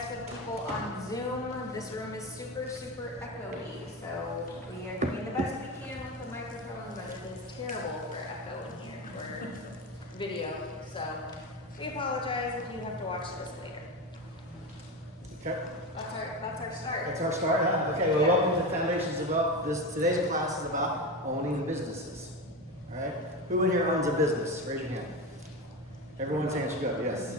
apologize for the people on Zoom. This room is super, super echoey, so we are doing the best we can with the microphone, but it is terrible for echo in here for video. So we apologize if you have to watch this later. Okay. That's our start. That's our start, huh? Okay, well, welcome to Foundations of Wealth. Today's class is about owning businesses. All right? Who in here owns a business? Raise your hand. Everyone's hand should go, yes.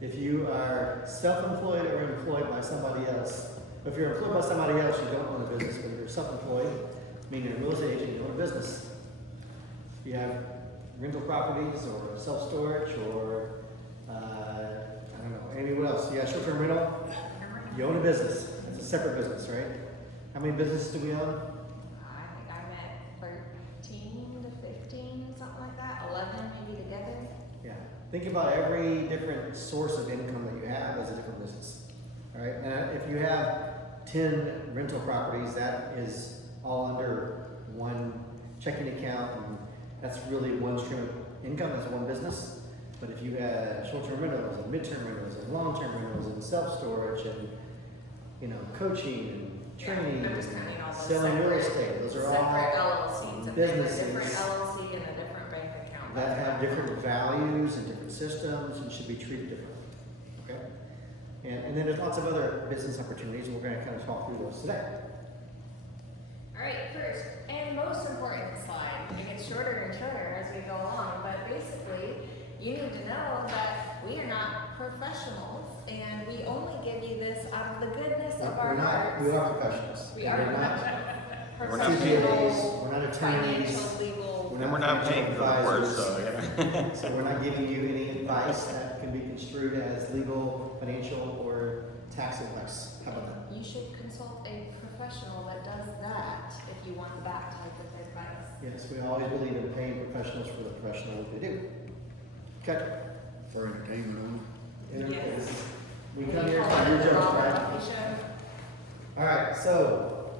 If you are self-employed or employed by somebody else, if you're employed by somebody else, you don't own a business, but if you're self-employed, meaning you're a real estate agent, you own a business. You have rental properties or self-storage or, I don't know, Amy, what else? You got short-term rental? You own a business. It's a separate business, right? How many businesses do we own? I think I'm at 13 to 15, something like that. 11 maybe together. Yeah. Think about every different source of income that you have as a different business. All right. And if you have 10 rental properties, that is all under one checking account, and that's really one stream of income. That's one business. But if you have short-term rentals and mid-term rentals and long-term rentals and self-storage and coaching and training I'm just counting all and those selling real separate- estate, those are separate all LLCs. If businesses they have a different LLC and a different bank account. that have different values and different systems and should be treated differently. Okay? And then there's lots of other business opportunities, and we're going to kind of talk through those today. All right, first and most important slide. It gets shorter and shorter as we go along, but basically, you need to know that we are not professionals, and we only give you this out of the goodness of our hearts. We are professionals. We are We're not professional, we're not attorneys. financial, legal. And we're not paying for the course, so yeah. So we're not giving you any advice that can be construed as legal, financial, or tax advice. How about that? You should consult a professional that does that if you want that type of advice. Yes, we always believe in paying professionals for the professional work they do. Okay. For entertainment Yes. We come here to do jokes, right? All right, so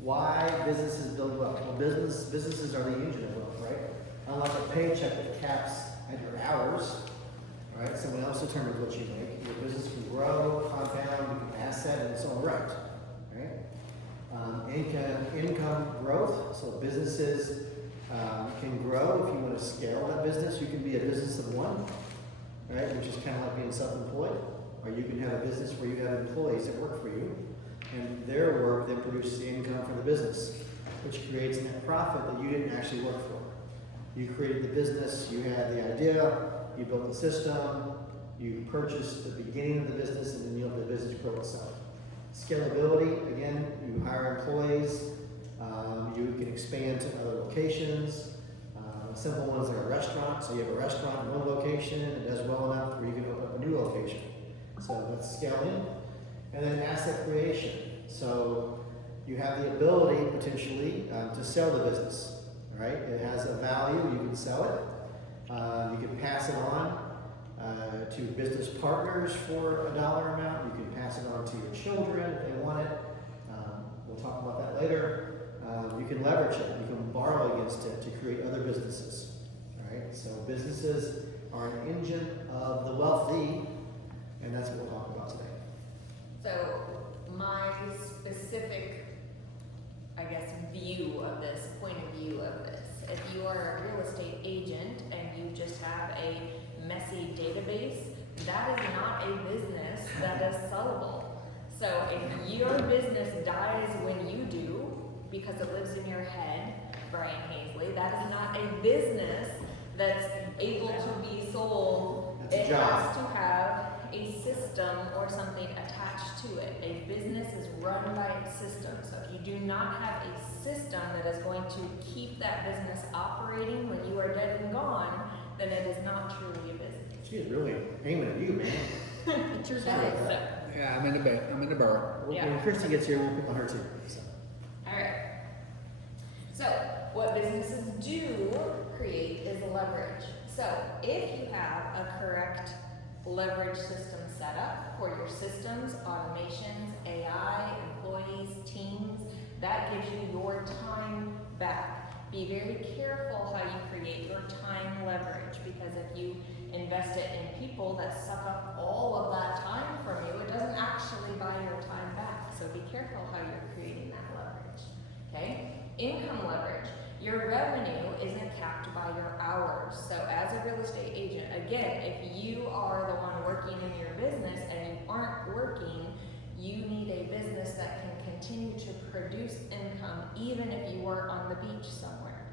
why businesses build wealth? Well, businesses are the engine of wealth, right? Unlike a paycheck that caps at your hours, right? Someone else determines what you make. Your business can grow, compound, become an asset, and it's all right, right? Income growth. So businesses can grow. If you want to scale that business, you can be a business of one, right? Which is kind of like being self-employed. Or you can have a business where you have employees that work for you, and their work then produces the income for the business, which creates net profit that you didn't actually work for. You created the business, you had the idea, you built the system, you purchased the beginning of the business, and then you let the business grow itself. Scalability, again, you hire employees, you can expand to other locations. Simple ones like a restaurant, so you have a restaurant in one location, and it does well enough where you can open up a new location. So that's scaling. And then asset creation. So you have the ability potentially to sell the business, right? It has a value, you can sell it. You can pass it on to business partners for a dollar amount. You can pass it on to your children if they want it. We'll talk about that later. You can leverage it. You can borrow against it to create other businesses, right? So businesses are an engine of the wealthy, and that's what we'll talk about today. So my specific, view of this, point of view of this, if you are a real estate agent and you just have a messy database, that is not a business that is sellable. So if your business dies when you do, because it lives in your head, Brian Hazley, that is not a business that's able to be sold. That's a job. Has to have a system or something attached to it. A business is run by a system. So if you do not have a system that is going to keep that business operating when you are dead and gone, then it is not truly a business. She is really aiming at you, man. It's your side. Yeah, I'm in the bar. Yeah. When Christy gets here, we'll pick on her too. So. All right. So what businesses do create is leverage. So if you have a correct leverage system set up for your systems, automations, AI, employees, teams, that gives you your time back. Be very careful how you create your time leverage, because if you invest it in people that suck up all of that time from you, it doesn't actually buy your time back. So be careful how you're creating that leverage. Okay? Income leverage. Your revenue isn't capped by your hours. So as a real estate agent, again, if you are the one working in your business and you aren't working, you need a business that can continue to produce income even if you work on the beach somewhere,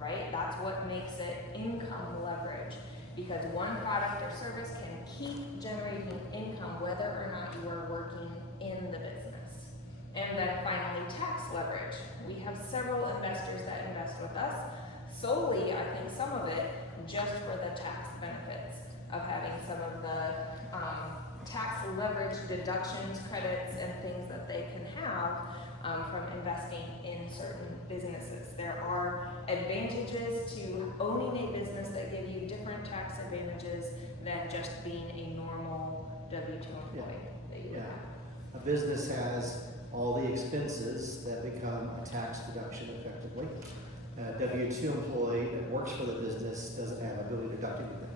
right? That's what makes it income leverage, because one product or service can keep generating income whether or not you are working in the business. And then finally, tax leverage. We have several investors that invest with us solely, I think some of it, just for the tax benefits of having some of the tax leverage deductions, credits, and things that they can have from investing in certain businesses. There are advantages to owning a business that give you different tax advantages than just being a normal W-2 employee that you would have. A business has all the expenses that become a tax deduction effectively. A W-2 employee that works for the business doesn't have ability to deduct anything.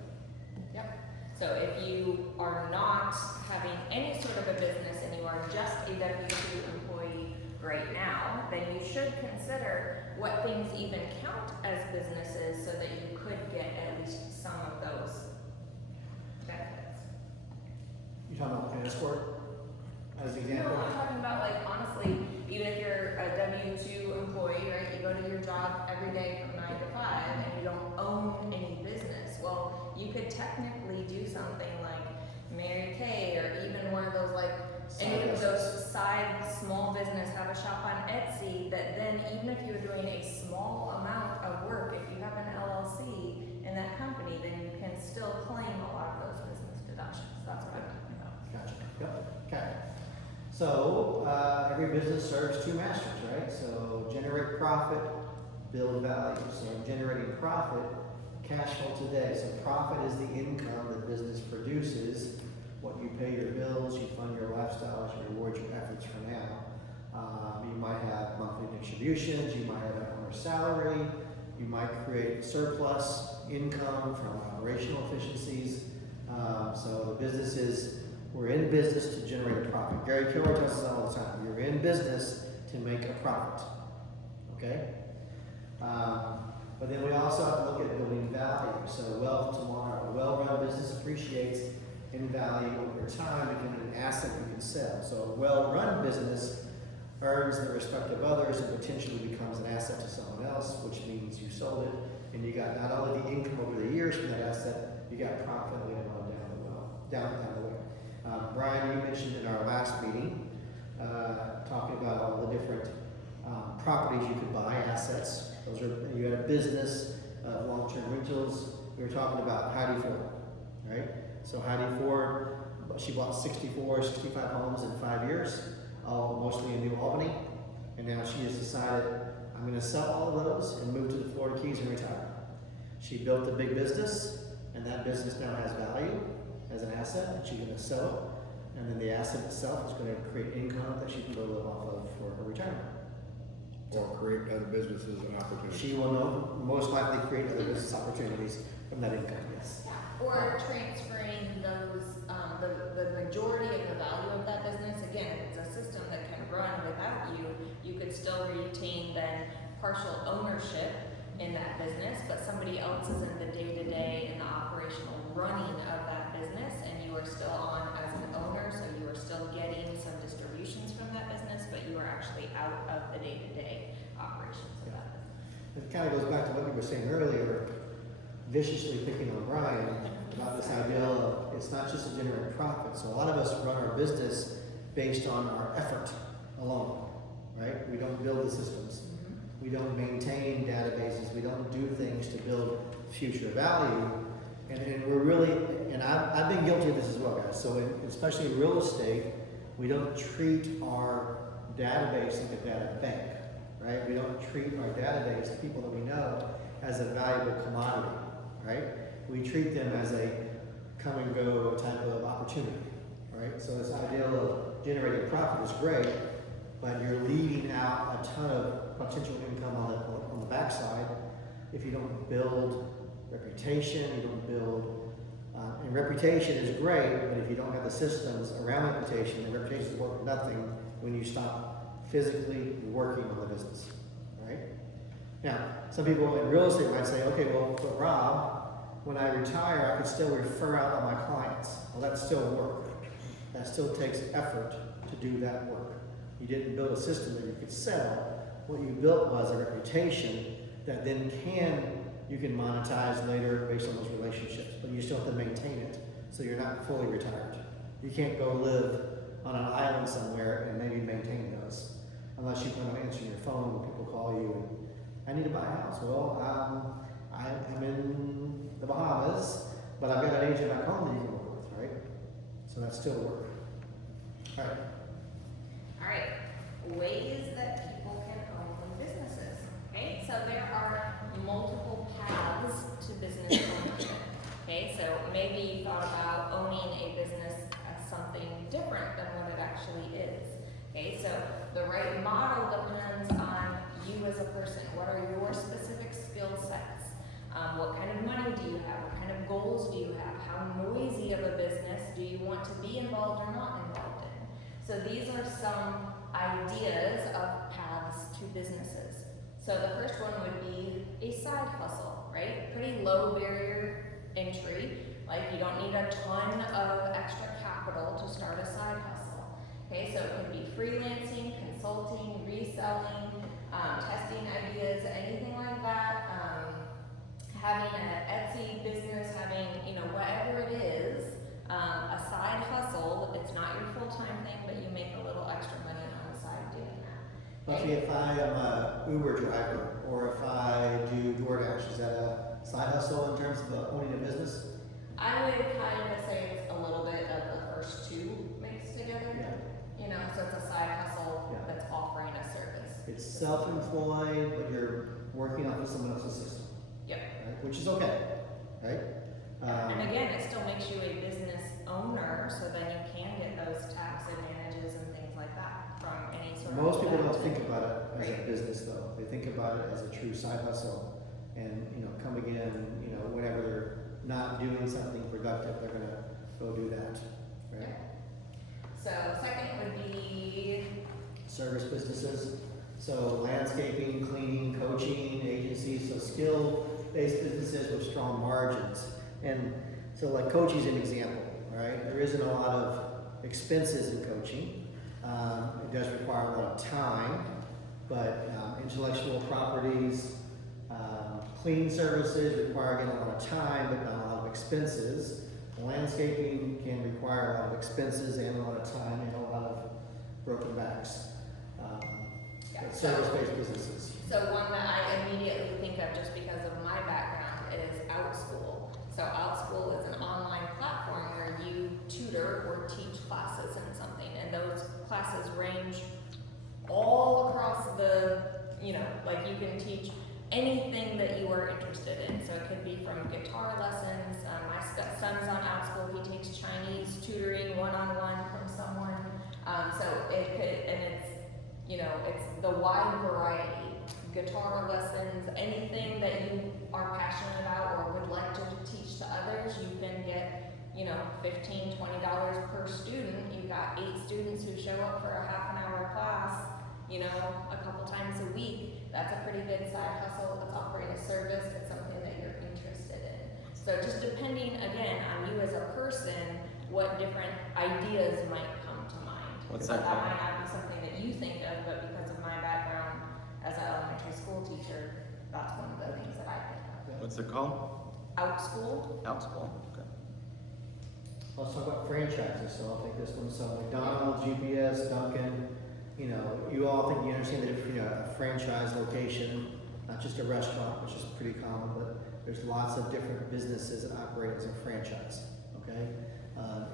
Yep. So if you are not having any sort of a business and you are just a W-2 employee right now, then you should consider what things even count as businesses so that you could get at least some of those benefits. You talking about tennis court as an No, example? I'm talking about, like, honestly, even if you're a W-2 employee, right, you go to your job every day from 9 to 5 and you don't own any business. Well, you could technically do something like Mary Kay, or even one of those, like, any of those side small business, have a shop on Etsy, that then even if you're doing a small amount of work, if you have an LLC in that company, then you can still claim a lot of those business deductions. That's what I'm talking about. Gotcha. Yep. Okay. So every business serves two masters, right? So generate profit, build value. So generating profit, cash flow today. So profit is the income that business produces. What you pay your bills, you fund your lifestyles, you reward your efforts for now. You might have monthly distributions, you might have an owner's salary, you might create surplus income from operational efficiencies. So the businesses, we're in business to generate a profit. Gary Keller tells us that all the time. You're in business to make a profit. Okay? But then we also have to look at building value. So wealth tomorrow. A well-run business appreciates in value over time, becoming an asset you can sell. So a well-run business earns the respect of others and potentially becomes an asset to someone else, which means you sold it and you got not only the income over the years from that asset, you got profit later on down the way. Brian, you mentioned in our last meeting, talking about all the different properties you could buy, assets. Those are, you had a business of long-term rentals. We were talking about Heidi Ford, right? So Heidi Ford, she bought 64, 65 homes in 5 years, all mostly in New Albany. And now she has decided, I'm going to sell all of those and move to the Florida Keys and retire. She built a big business, and that business now has value as an asset, and she's going to sell it. And then the asset itself is going to create income that she can go live off of for her retirement. Or create other businesses and opportunities. She will most likely create other business opportunities from that income, yes. Or transferring those, the majority of the value of that business. Again, if it's a system that can run without you, you could still retain then partial ownership in that business, but somebody else is in the day-to-day and the operational running of that business, and you are still on as an owner, so you are still getting some distributions from that business, but you are actually out of the day-to-day operations of that business. It kind of goes back to what you were saying earlier, viciously picking on Brian about this idea of it's not just to generate profit. So a lot of us run our business based on our effort alone, right? We don't build the systems. We don't maintain databases. We don't do things to build future value. And we're really, and I've been guilty of this as well, guys. So especially in real estate, we don't treat our database like a data bank, right? We don't treat our database, the people that we know, as a valuable commodity, right? We treat them as a come and go type of opportunity, right? So this idea of generating profit is great, but you're leaving out a ton of potential income on the backside if you don't build reputation, you don't build, and reputation is great, but if you don't have the systems around reputation, then reputation is worth nothing when you stop physically working on the business, right? Now, some people in real estate might say, okay, well, but Rob, when I retire, I can still refer out all my clients. Well, that's still work. That still takes effort to do that work. You didn't build a system that you could sell. What you built was a reputation that then you can monetize later based on those relationships, but you still have to maintain it so you're not fully retired. You can't go live on an island somewhere and maybe maintain those unless you plan on answering your phone when people call you and I need to buy a house. Well, I'm in the Bahamas, but I've got an agent back home that you can work with, right? So that's still work. All right. All right, ways that people can own businesses. Okay, so there are multiple paths to business ownership. Okay, so maybe you thought about owning a business as something different than what it actually is. Okay, so the right model depends on you as a person. What are your specific skill sets? What kind of money do you have? What kind of goals do you have? How noisy of a business do you want to be involved or not involved in? So these are some ideas of paths to businesses. So the first one would be a side hustle, right? Pretty low barrier entry. Like you don't need a ton of extra capital to start a side hustle. Okay, so it could be freelancing, consulting, reselling, testing ideas, anything like that. Having an Etsy business, having, whatever it is, a side hustle. It's not your full-time thing, but you make a little extra money on the side doing that. Buffy, if I am a Uber driver or if I do DoorDash, is that a side hustle in terms of owning a business? I would kind of say it's a little bit of the first two mixed together. Yeah. So it's a side hustle Yeah. that's offering a service. It's self-employed, but you're working off of someone else's system. Yep. Right? Which is okay, right? And again, it still makes you a business owner, so then you can get those tax advantages and things like that from any sort of. Most people don't think about it as a business though. They think about it as a true side hustle. And, coming in, whenever they're not doing something productive, they're gonna go do that, right? So second would be Service businesses. So landscaping, cleaning, coaching, agencies, so skill-based businesses with strong margins. And so like coaching is an example, right? There isn't a lot of expenses in coaching. It does require a lot of time, but intellectual properties, cleaning services require again a lot of time, but not a lot of expenses. Landscaping can require a lot of expenses and a lot of time and a lot of broken backs. Service-based businesses. So one that I immediately think of just because of my background is OutSchool. So OutSchool is an online platform where you tutor or teach classes in something, and those classes range all across the, like you can teach anything that you are interested in. So it could be from guitar lessons. My son's on OutSchool. He takes Chinese tutoring one-on-one from someone. So it could, and it's the wide variety. Guitar lessons, anything that you are passionate about or would like to teach to others, you can get, $15, $20 per student. You've got 8 students who show up for a half an hour class, a couple times a week. That's a pretty good side hustle. It's offering a service. It's something that you're interested in. So just depending, again, on you as a person, what different ideas might come to mind. What's that that called? might not be something that you think of, but because of my background as an elementary school teacher, that's one of the things that I think of. What's it called? OutSchool. OutSchool. Okay. Let's talk about franchises. So I'll take this one. So McDonald's, UPS, Dunkin', you all think you understand the difference between a franchise location, not just a restaurant, which is pretty common, but there's lots of different businesses that operate as a franchise, okay?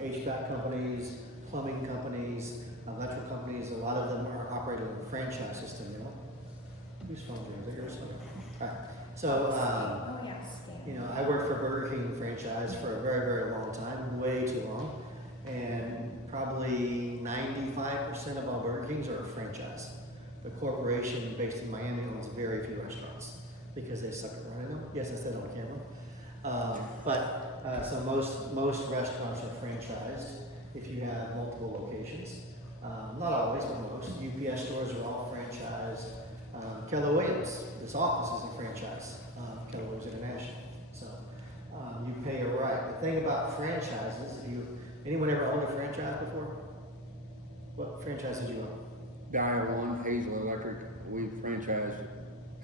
HVAC companies, plumbing companies, electrical companies, a lot of them are operated in a franchise system, Whose phone is yours? All right. So, Oh, yes. I worked for Burger King franchise for a very, very long time, way too long. And probably 95% of all Burger Kings are a franchise. The corporation based in Miami owns very few restaurants. because they suck at running them. Yes, I said on camera. So most restaurants are franchised if you have multiple locations. Not always, but most. UPS stores are all franchised. Keller Williams, this office is a franchise. Keller Williams International. So you pay a right. The thing about franchises, anyone ever owned a franchise before? What franchise did you own? Dial One, Hazel Electric, we franchised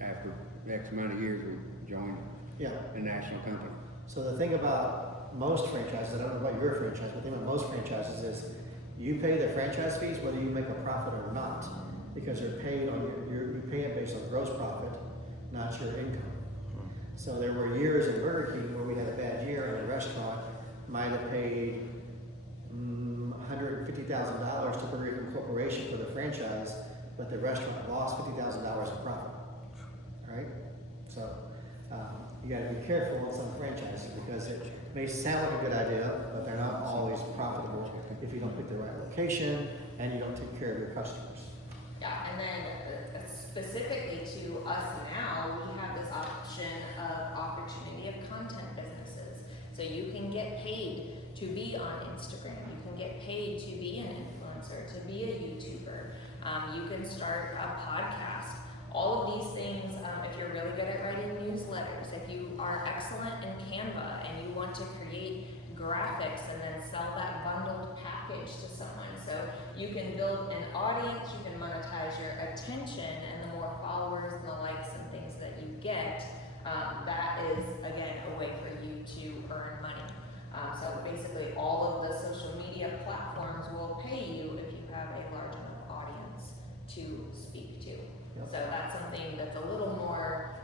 after X amount of years, we joined Yeah. a national company. So the thing about most franchises, I don't know about your franchise, but the thing about most franchises is you pay the franchise fees whether you make a profit or not, because you're paid on you pay it based on gross profit, not your income. So there were years in Burger King where we had a bad year and a restaurant might have paid $150,000 to Burger King Corporation for the franchise, but the restaurant lost $50,000 in profit. Right? So you got to be careful on some franchises because it may sound like a good idea, but they're not always profitable if you don't pick the right location and you don't take care of your customers. Yeah, and then specifically to us now, we have this opportunity of content businesses. So you can get paid to be on Instagram. You can get paid to be an influencer, to be a YouTuber. You can start a podcast. All of these things, if you're really good at writing newsletters, if you are excellent in Canva and you want to create graphics and then sell that bundled package to someone. So you can build an audience, you can monetize your attention, and the more followers and the likes and things that you get, that is, again, a way for you to earn money. So basically all of the social media platforms will pay you if you have a large enough audience to speak to. Yep. So that's something that's a little more,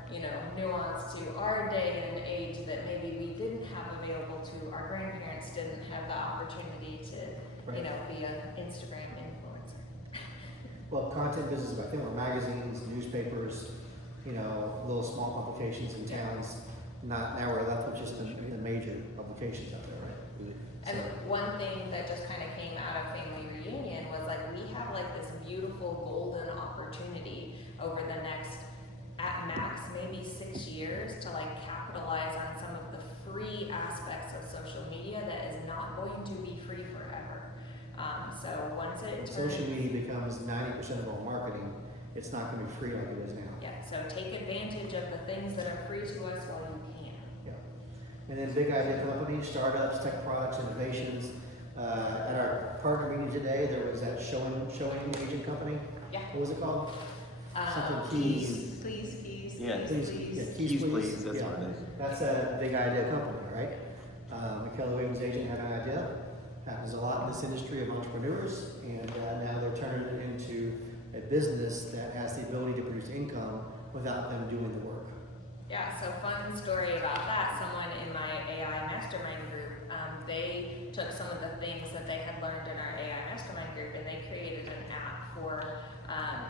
nuanced to our day and age that maybe we didn't have available to our grandparents, didn't have the opportunity to, Right. be an Instagram influencer. Well, content business, I think, are magazines, newspapers, little small publications in towns. Now we're left with just the major publications out there, right? And one thing that just kind of came out of family reunion was like we have like this beautiful golden opportunity over the next, at max, maybe 6 years to like capitalize on some of the free aspects of social media that is not going to be free forever. So once it turns, Social media becomes 90% of our marketing. It's not going to be free like it is now. yeah, so take advantage of the things that are free to us while you can. Yeah. And then big idea companies, startups, tech products, innovations. At our partner meeting today, there was that showing agent company. Yeah. What was it called? Something Keys. Keys. Yeah. Please. Yeah, Keys, please. That's Yeah. what it is. That's a big idea company, right? A Keller Williams agent had an idea. Happens a lot in this industry of entrepreneurs, and now they're turning it into a business that has the ability to produce income without them doing the work. Yeah, so fun story about that. Someone in my AI mastermind group, they took some of the things that they had learned in our AI mastermind group and they created an app for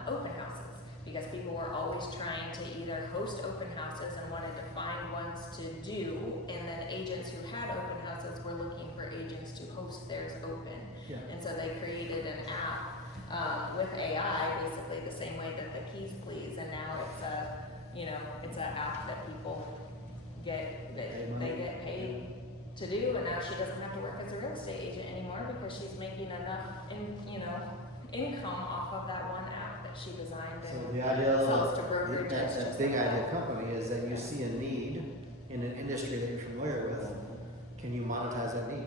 open houses because people were always trying to either host open houses and wanted to find ones to do, and then agents who had open houses were looking for agents to host theirs open. Yeah. And so they created an app with AI, basically the same way that the Keys Please, and now it's an app that people get, that they get paid to do, and now she doesn't have to work as a real estate agent anymore because she's making enough income off of that one app that she designed So and the idea sells to of brokerages. that big idea company is that you see a need in an industry that you're familiar with. Can you monetize that need?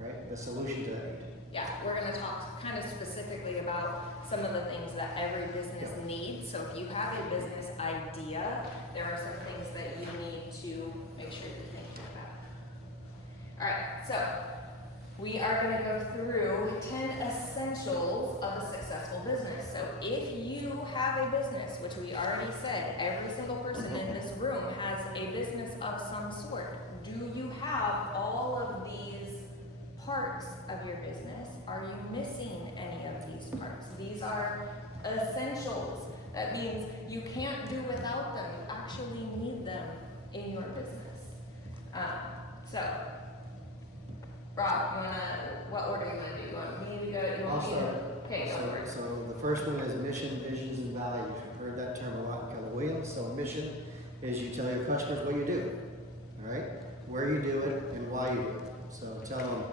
Right? The solution to that need. Yeah, we're going to talk kind of specifically about some of the things that every business needs. So if you have a business idea, there are some things that you need to make sure you think about. All right, so we are going to go through 10 essentials of a successful business. So if you have a business, which we already said, every single person in this room has a business of some sort. Do you have all of these parts of your business? Are you missing any of these parts? These are essentials. That means you can't do without them. You actually need them in your business. So, Rob, what order you want to do? You want me to go? You want me to? Okay, go first. So the first one is mission, visions, and values. We've heard that term a lot in Keller Williams. So mission is you tell your customers what you do, all right? Where you do it and why you do it. So tell them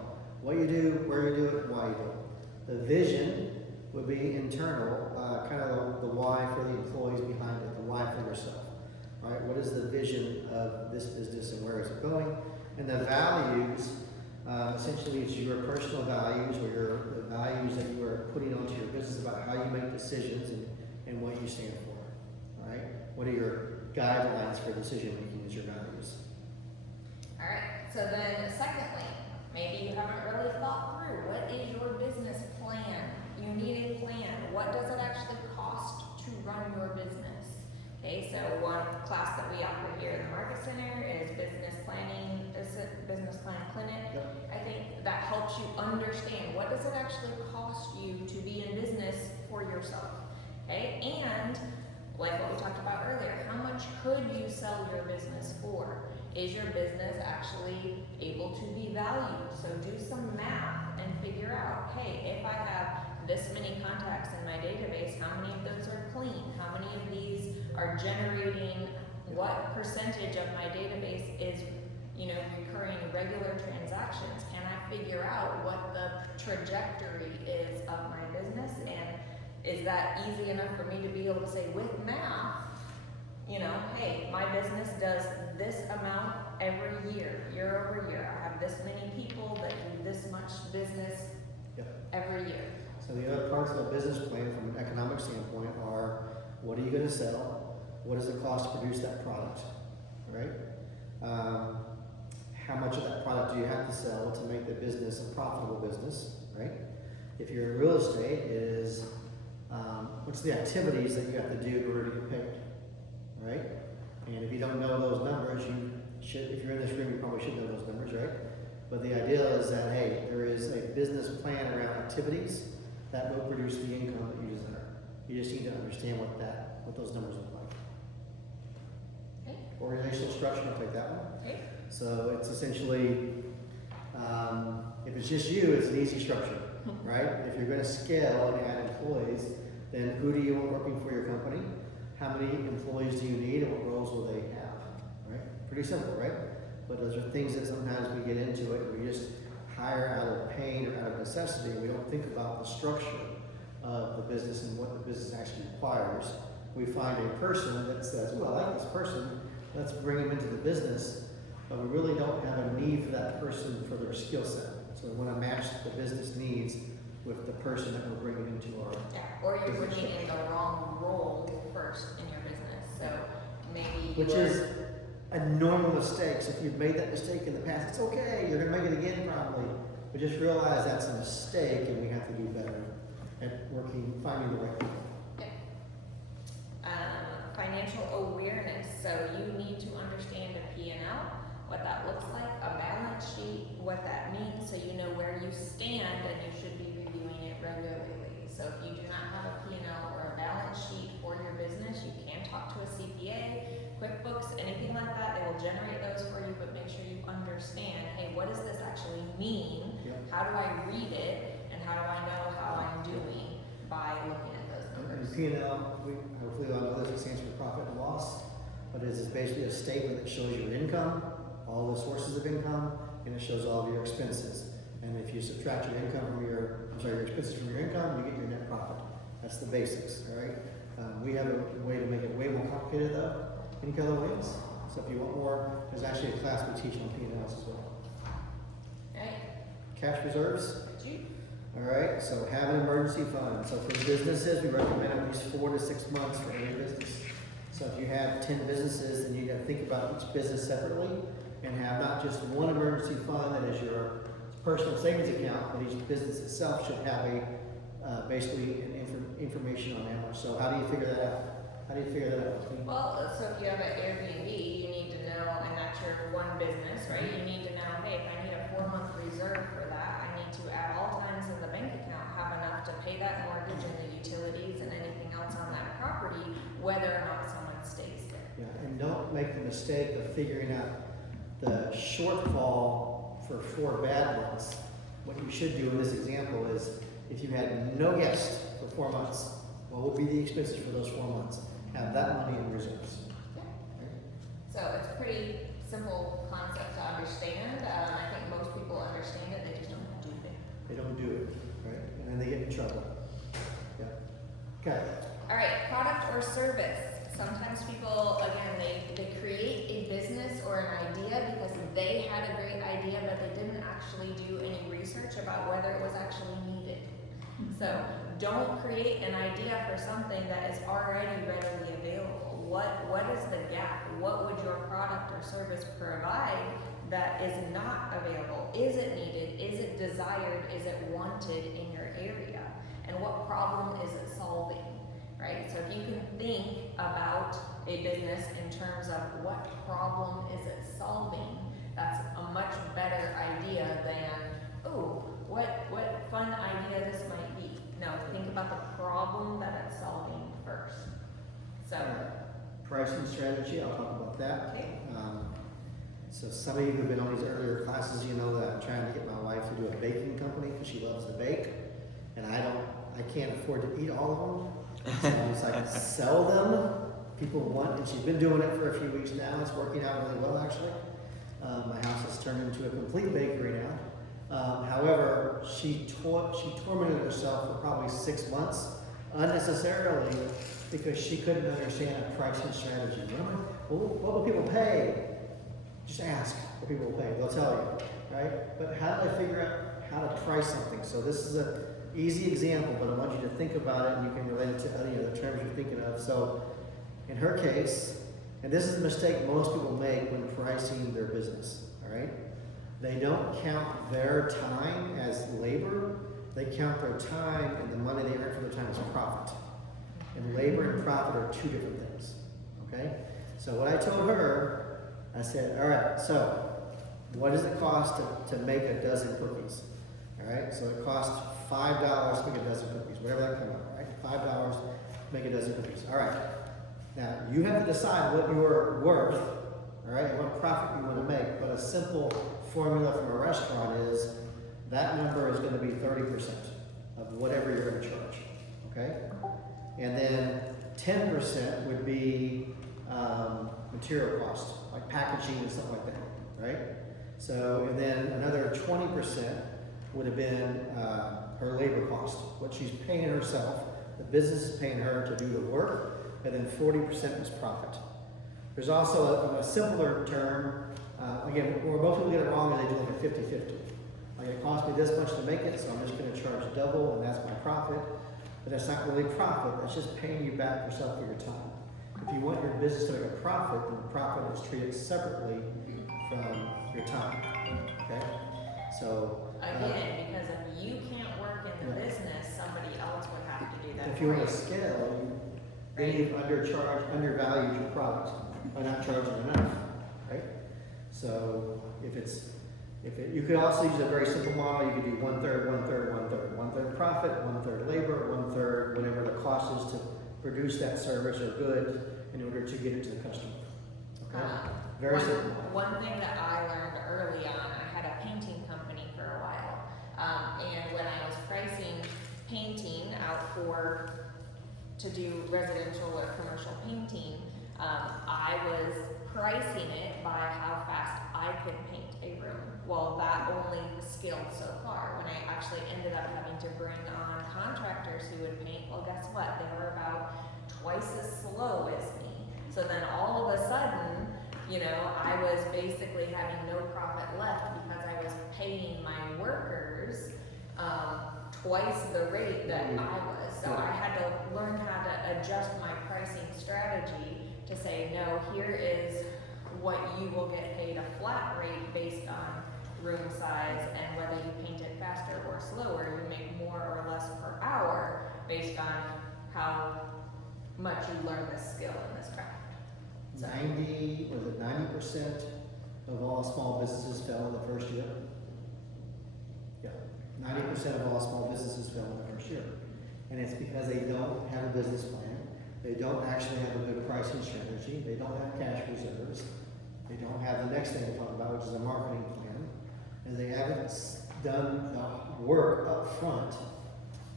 what you do, where you do it, and why you do it. The vision would be internal, kind of the why for the employees behind it, the why for yourself, right? What is the vision of this business and where is it going? And the values, essentially it's your personal values or the values that you are putting onto your business about how you make decisions and what you stand for, all right? What are your guidelines for decision making is your values. All right, so then secondly, maybe you haven't really thought through, what is your business plan? You need a plan. What does it actually cost to run your business? Okay, so one class that we offer here in the Market Center is business planning, business plan clinic. Yep. I think that helps you understand what does it actually cost you to be in business for yourself. Okay, and like what we talked about earlier, how much could you sell your business for? Is your business actually able to be valued? So do some math and figure out, hey, if I have this many contacts in my database, how many of those are clean? How many of these are generating what percentage of my database is, recurring regular transactions? Can I figure out what the trajectory is of my business? And is that easy enough for me to be able to say with math, hey, my business does this amount every year over year. I have this many people that do this much business every year. So the other parts of the business plan from an economic standpoint are, what are you going to sell? What does it cost to produce that product, right? How much of that product do you have to sell to make the business a profitable business, right? If you're in real estate, what's the activities that you have to do in order to get paid, right? And if you don't know those numbers, you should, if you're in this room, you probably should know those numbers, right? But the idea is that, hey, there is a business plan around activities that will produce the income that you desire. You just need to understand what those numbers look like. Okay. Organizational structure, I'll take that one. Okay. So it's essentially, if it's just you, it's an easy structure, right? If you're going to scale and add employees, then who do you want working for your company? How many employees do you need and what roles will they have, right? Pretty simple, right? But those are things that sometimes we get into it and we just hire out of pain or out of necessity. We don't think about the structure of the business and what the business actually requires. We find a person that says, well, I like this person, let's bring them into the business, but we really don't have a need for that person for their skill set. So we want to match the business needs with the person that we're bringing into our or you're bringing in the wrong role first in your business. So maybe which is a normal mistake. So if you've made that mistake in the past, it's okay. You're going to make it again probably. But just realize that's a mistake and we have to do better at finding the right people. Okay. Financial awareness. So you need to understand a P&L, what that looks like, a balance sheet, what that means, so you know where you stand and you should be reviewing it regularly. So if you do not have a P&L or a balance sheet for your business, you can talk to a CPA, QuickBooks, anything like that. They will generate those for you, but make sure you understand, hey, what does this actually mean? How do I read it? And how do I know how I'm doing by looking at those numbers? And P&L, hopefully you all know this, it stands for profit and loss, but it is basically a statement that shows your income, all the sources of income, and it shows all of your expenses. And if you subtract your income from your expenses from your income, you get your net profit. That's the basics, all right? We have a way to make it way more complicated though, in other ways. So if you want more, there's actually a class we teach on P&Ls as well. Okay. Cash reserves. All right, so have an emergency fund. So for businesses, we recommend at least 4 to 6 months for any business. So if you have 10 businesses, then you got to think about each business separately and have not just one emergency fund that is your personal savings account, but each business itself should have basically information on that much. So how do you figure that out? How do you figure that out? Well, so if you have an Airbnb, you need to know, and that's your one business, right? You need to know, hey, if I need a 4-month reserve for that, I need to at all times in the bank account have enough to pay that mortgage and the utilities and anything else on that property, whether or not someone stays there. Yeah, and don't make the mistake of figuring out the shortfall for 4 bad months. What you should do in this example is, if you had no guests for 4 months, what will be the expenses for those 4 months? Have that money in reserves. Yeah. Okay? So it's a pretty simple concept to understand. I think most people understand it, they just don't do it. They don't do it, right? And then they get in trouble. Yeah. Okay. All right, product or service. Sometimes people, again, they create a business or an idea because they had a great idea, but they didn't actually do any research about whether it was actually needed. So don't create an idea for something that is already readily available. What is the gap? What would your product or service provide that is not available? Is it needed? Is it desired? Is it wanted in your area? And what problem is it solving? Right? So if you can think about a business in terms of what problem is it solving, that's a much better idea than, oh, what fun idea this might be. No, think about the problem that it's solving first. So, Pricing strategy, I'll talk about that. okay. So some of you who've been on these earlier classes, you know that I'm trying to get my wife to do a baking company because she loves to bake, and I can't afford to eat all of them. So I was like, sell them. People want, and she's been doing it for a few weeks now. It's working out really well, actually. My house has turned into a complete bakery now. However, she tormented herself for probably 6 months unnecessarily because she couldn't understand a pricing strategy. What will people pay? Just ask what people will pay. They'll tell you, right? But how do I figure out how to price something? So this is an easy example, but I want you to think about it and you can relate it to the terms you're thinking of. So in her case, and this is a mistake most people make when pricing their business, all right? They don't count their time as labor. They count their time and the money they earn for their time as profit. And labor and profit are two different things, okay? So what I told her, I said, all right, so what does it cost to make a dozen cookies? All right, so it costs $5 to make a dozen cookies, whatever that comes out, right? $5 to make a dozen cookies. All right, now you have to decide what you're worth, all right, and what profit you want to make, but a simple formula from a restaurant is that number is going to be 30% of whatever you're going to charge, okay? And then 10% would be material cost, like packaging and stuff like that, right? So, and then another 20% would have been her labor cost, what she's paying herself. The business is paying her to do the work, and then 40% is profit. There's also a simpler term, again, where most people get it wrong is they do like a 50-50. Like it cost me this much to make it, so I'm just going to charge double, and that's my profit. But that's not really profit, that's just paying you back yourself for your time. If you want your business to make a profit, then profit is treated separately from your time, okay? So, Again, because if you can't work in the business, somebody else would have to do that. if you want to scale, then you've undervalued your product by not charging enough, right? So you could also use a very simple model. You could do 1/3, 1/3, 1/3. 1/3 profit, 1/3 labor, 1/3 whatever the cost is to produce that service or good in order to get it to the customer. Okay? Very simple. One thing that I learned early on, I had a painting company for a while, and when I was pricing painting out to do residential or commercial painting, I was pricing it by how fast I could paint a room. Well, that only scaled so far. When I actually ended up having to bring on contractors who would paint, well, guess what? They were about twice as slow as me. So then all of a sudden, I was basically having no profit left because I was paying my workers twice the rate that I was. So I had to learn how to adjust my pricing strategy to say, no, here is what you will get paid a flat rate based on room size, and whether you paint it faster or slower, you make more or less per hour based on how much you learn this skill in this craft. 90% of all small businesses fail in the first year. Yeah, 90% of all small businesses fail in the first year. And it's because they don't have a business plan. They don't actually have a good pricing strategy. They don't have cash reserves. They don't have the next thing to talk about, which is a marketing plan. And they haven't done the work up front,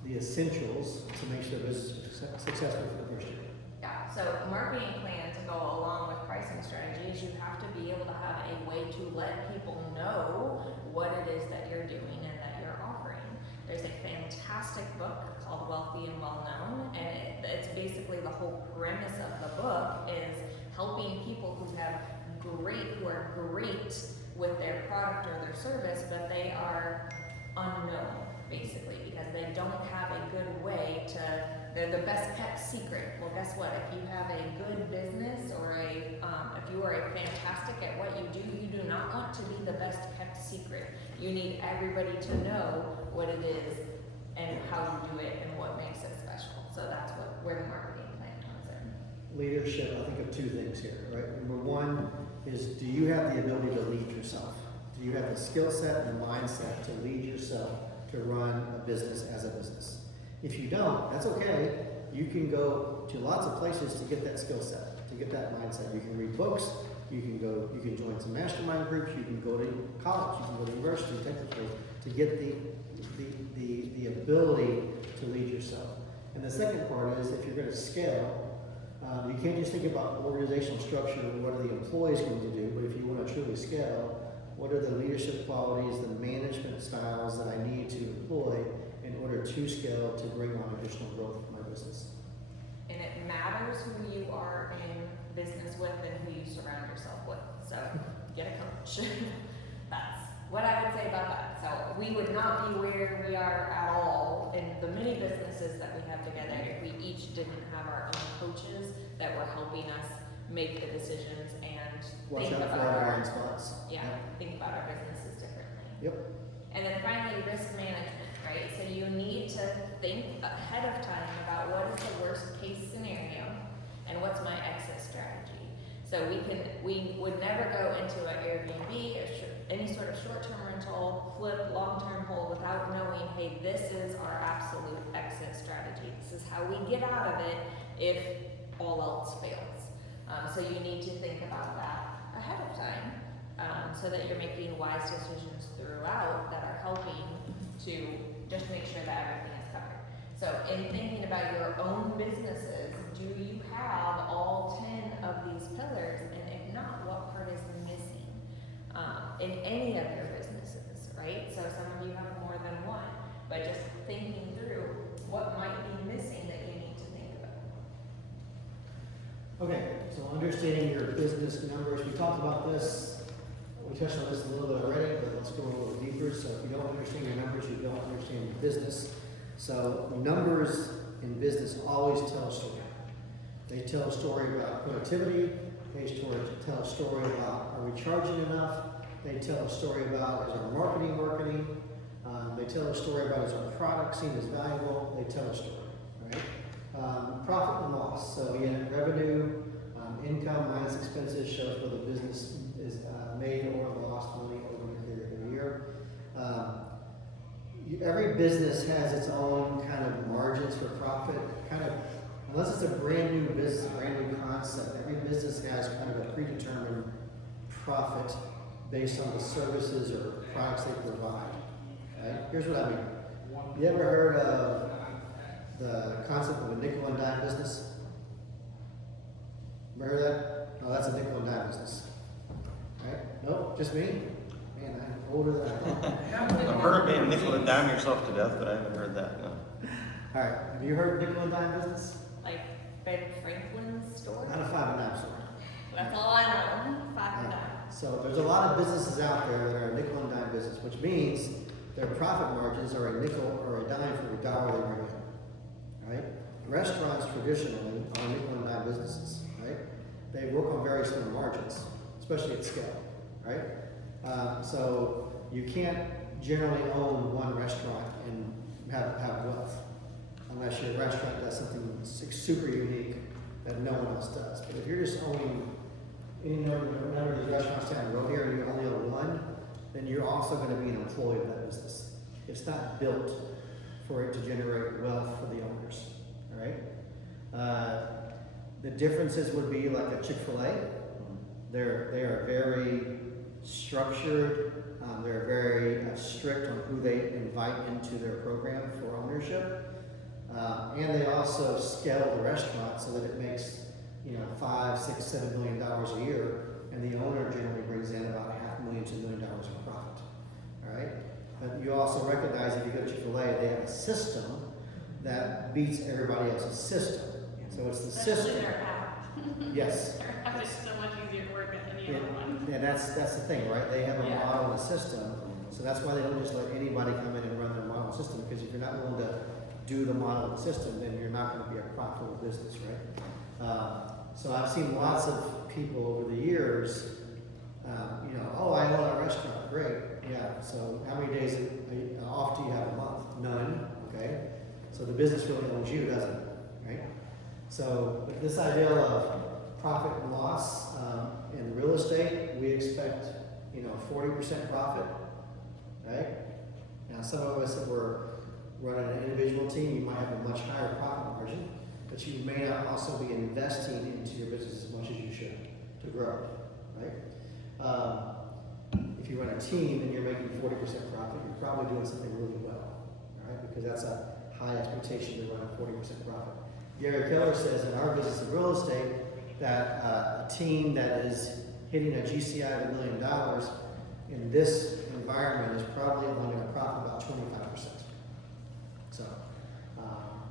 the essentials, to make sure business is successful for the first year. Yeah, so marketing plan to go along with pricing strategy is you to let people know what it is that you're doing and that you're offering. There's a fantastic book called Wealthy and Well Known, and it's basically the whole premise of the book is helping people who are great with their product or their service, but they are unknown, basically, because they don't have a good way they're the best kept secret. Well, guess what? If you have a good business or if you are fantastic at what you do not want to be the best kept secret. You need everybody to know what it is and how you do it and what makes it special. So that's where the marketing plan comes in. Leadership, I think of two things here, right? Number one is, do you have the ability to lead yourself? Do you have the skill set and the mindset to lead yourself to run a business as a business? If you don't, that's okay. You can go to lots of places to get that skill set, to get that mindset. You can read books, you can join some mastermind groups, you can go to college, you can go to university, technically, to get the ability to lead yourself. And the second part is, if you're going to scale, you can't just think about organizational structure and what are the employees going to do, but if you want to truly scale, what are the leadership qualities, the management styles that I need to employ in order to scale to bring on additional growth for my business? And it matters who you are in business with and who you surround yourself with. So get a coach. That's what I would say about that. So we would not be where we are at all in the many businesses that we have together if we each didn't have our own coaches that were helping us make the decisions and Watch think out for about our our blind spots. think about our businesses differently. Yep. And then finally, risk management, right? So you need to think ahead of time about what is the worst case scenario and what's my exit strategy. So we would never go into an Airbnb or any sort of short-term rental, flip, long-term hold without knowing, hey, this is our absolute exit strategy. This is how we get out of it if all else fails. So you need to think about that ahead of time so that you're making wise decisions throughout that are helping to just make sure that everything is covered. So in thinking about your own businesses, do you have all 10 of these pillars? And if not, what part is missing in any of your businesses, right? So some of you have more than one, but just thinking through what might be missing that you need to think about. Okay, so understanding your business numbers, we talked about this, we touched on this a little bit already, but let's go a little deeper. So if you don't understand your numbers, you don't understand your business. So numbers in business always tell a story. They tell a story about productivity, they tell a story about, are we charging enough? They tell a story about, is our marketing working? They tell a story about, is our product seen as valuable? They tell a story, right? Profit and loss. So we have revenue, income minus expenses shows whether the business is made or lost money over a period of a year. Every business has its own kind of margins for profit, unless it's a brand new business, a brand new concept. Every business has kind of a predetermined profit based on the services or products they provide. Right? Here's what I mean. You ever heard of the concept of a nickel and dime business? Remember that? Oh, that's a nickel and dime business. Right? Nope, just me? Man, I'm older than I thought. I've heard of being nickel and dime yourself to death, but I haven't heard that, no. Alright, have you heard of nickel and dime business? Like Ben Franklin's store? Not a 5 and dime store. That's all I know. 5 and dime. So there's a lot of businesses out there that are a nickel and dime business, which means their profit margins are a nickel or a dime for every dollar they bring in. Right? Restaurants traditionally are nickel and dime businesses. Right? They work on very slim margins, especially at scale. Right? So you can't generally own one restaurant and have wealth unless your restaurant does something super unique that no one else does. But if you're just owning any number of these restaurants down the road here and you only own one, then you're also going to be an employee of that business. It's not built for it to generate wealth for the owners. All right. The differences would be like a Chick-fil-A. They are very structured. They're very strict on who they invite into their program for ownership. And they also scale the restaurant so that it makes $5, $6, $7 million a year, and the owner generally brings in about system that beats everybody else's system. So it's the Especially system. their app. Yes. Their app is so much easier to work than any other one. And that's the thing, right? They have a Yeah. model and a system, so that's why they don't just let anybody come in and run their model system, because if you're not willing to do the model and system, then you're not gonna be a profitable business, right? So I've seen lots of people over the years, oh, I own a restaurant, great, yeah, so how many days off do you have a month? None, okay? So the business really owns you, doesn't it, right? So but this idea of profit and loss, in real estate, we expect, 40% profit, right? Now, some of us that were running an individual team, you might have a much higher profit margin, but you may not also be investing into your business as much as you should to grow, right? If you run a team and you're making 40% profit, you're probably doing something really well, right? Because that's a high expectation to run a 40% profit. Gary Keller says in our business of real estate that a team that is hitting a GCI of $1 million in this environment is probably only going to profit about 25%. So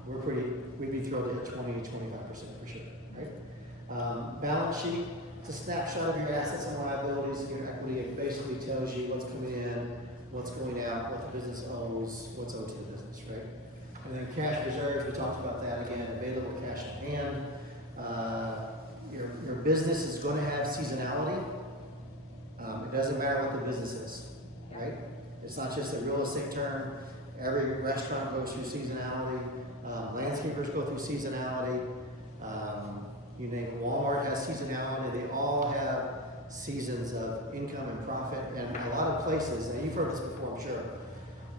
we'd be thrilled to hit 20 to 25% for sure, right? Balance sheet, it's a snapshot of your assets and liabilities. Your equity, it basically tells you what's coming in, what's going out, what the business owes, what's owed to the business, right? And then cash reserves, we talked about that again, available cash at hand. Your business is going to have seasonality. It doesn't matter what the business is, right? It's not just a real estate term. Every restaurant goes through seasonality. Landscapers go through seasonality. You name it, Walmart has seasonality. They all have seasons of income and profit. And a lot of places, and you've heard this before, I'm sure.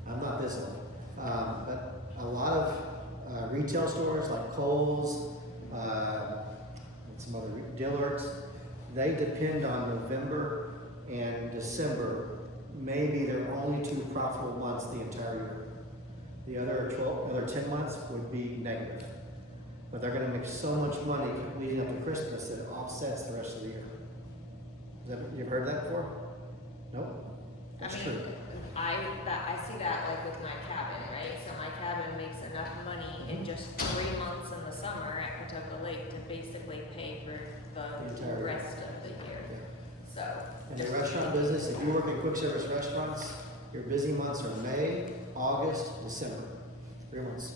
I'm not this old. But a lot of retail stores like Kohl's, and some other Dillard's, they depend on November and December. Maybe their only 2 profitable months the entire year. The other 10 months would be negative. But they're going to make so much money leading up to Christmas that it offsets the rest of the year. You've heard that before? Nope. That's true. I see that like with my cabin, right? So my cabin makes enough money in just 3 months in the summer at Patoka Lake to basically pay for the entire rest of the year. So. In the restaurant business, if you work in quick service restaurants, your busy months are May, August, December. 3 months.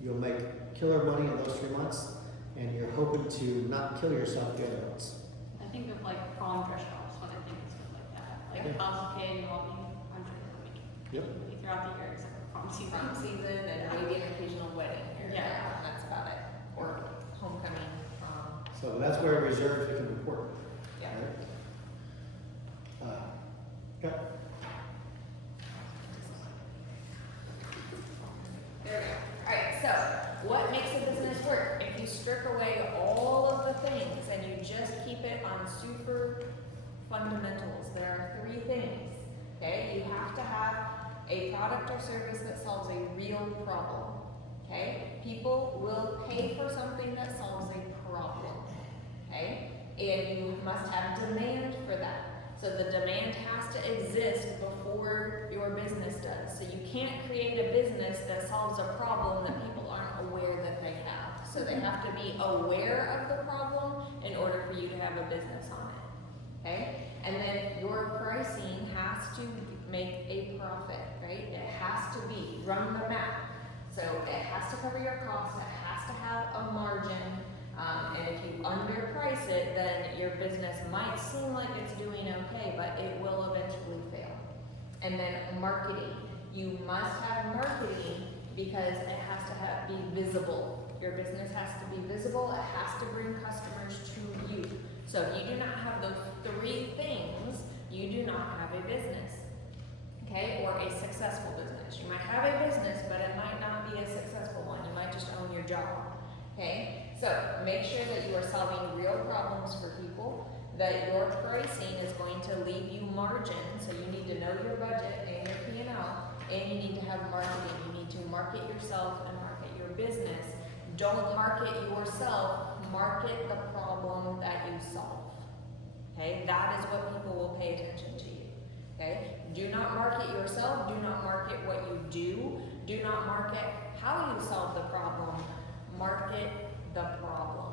You'll make killer money in those 3 months, and you're hoping to not kill yourself the other months. I think of like prom dress shops when I think of stuff like that. Like Yeah. if I was a kid, you want me, I'm sure it would make Yep. money throughout the year except for prom season. Prom season and maybe an occasional wedding here. Yeah. And that's about it. Or homecoming, prom. So that's where reserves become important. Yeah. Right? Okay. There we go. Alright, so what makes a business work? If you strip away all of the things and you just keep it on super fundamentals, there are 3 things. Okay, you have to have a product or service that solves a real problem. Okay, people will pay for something that solves a problem. Okay, and you must have demand for that. So the demand has to exist before your business does. So you can't create a business that solves a problem that people aren't aware that they have. So they have to be aware of the problem in order for you to have a business on it. Okay? And then your pricing has to make a profit, right? It has to be, run the math. So it has to cover your costs, it has to have a margin. And if you underprice it, then your business might seem like it's doing okay, but it will eventually fail. And then marketing. You must have marketing because it has to be visible. Your business has to be visible. It has to bring customers to you. So if you do not have those 3 things, you do not have a business. Okay? Or a successful business. You might have a business, but it might not be a successful one. You might just own your job. Okay? So make sure that you are solving real problems for people, that your pricing is going to leave you margin. So you need to know your budget and your P&L, and you need to have marketing. You need to market yourself and market your business. Don't market yourself, market the problem that you solve. Okay? That is what people will pay attention to you. Okay? Do not market yourself, do not market what you do, Do not market how you solve the problem, market the problem.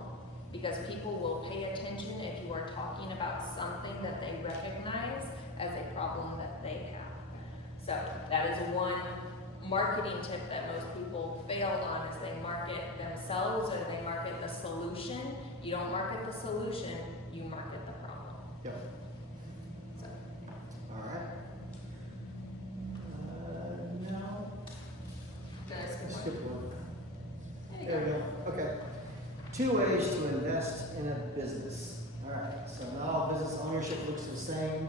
Because people will pay attention if you are talking about something that they recognize as a problem that they have. So that is one marketing tip that most people fail on, is they market themselves or they market the solution. You don't market the solution, you market the problem. Yep. So, All right. No. can I skip one? Skip one. There you There we go. go. Okay. 2 ways to invest in a business. All right. So not all business ownership looks the same.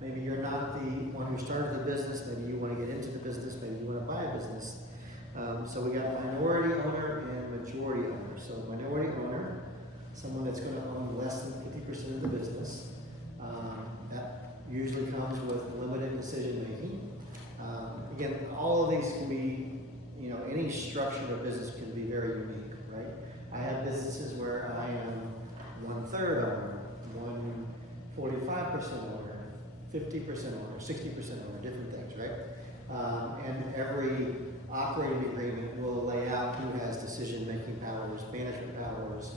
Maybe you're not the one who started the business. Maybe you want to get into the business. Maybe you want to buy a business. So we got minority owner and majority owner. So minority owner, someone that's going to own less than 50% of the business. That usually comes with limited decision making. Again, all of these can be, any structure of business can be very unique, right? I have businesses where I am 1/3 owner, 45% owner, 50% owner, 60% owner, different things, right? And every operating agreement will lay out who has decision-making powers, management powers,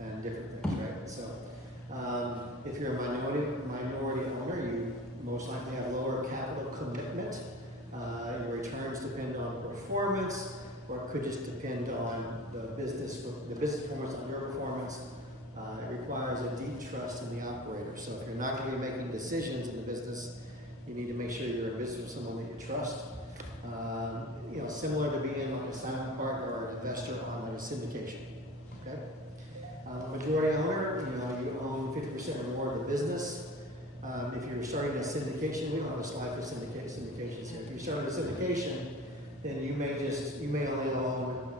and different things, right? So, if you're a minority owner, you most likely have lower capital commitment. Your returns depend on performance, or it could just depend on the business performance on your performance. It requires a deep trust in the operator. So if you're not going to be making decisions in the business, you need to make sure you're in business with someone that you trust. Similar to being like a silent partner or an investor on a syndication. Okay. Majority owner, you own 50% or more of the business. If you're starting a syndication, we don't have a slide for syndications here. If you're starting a syndication, then you may only own,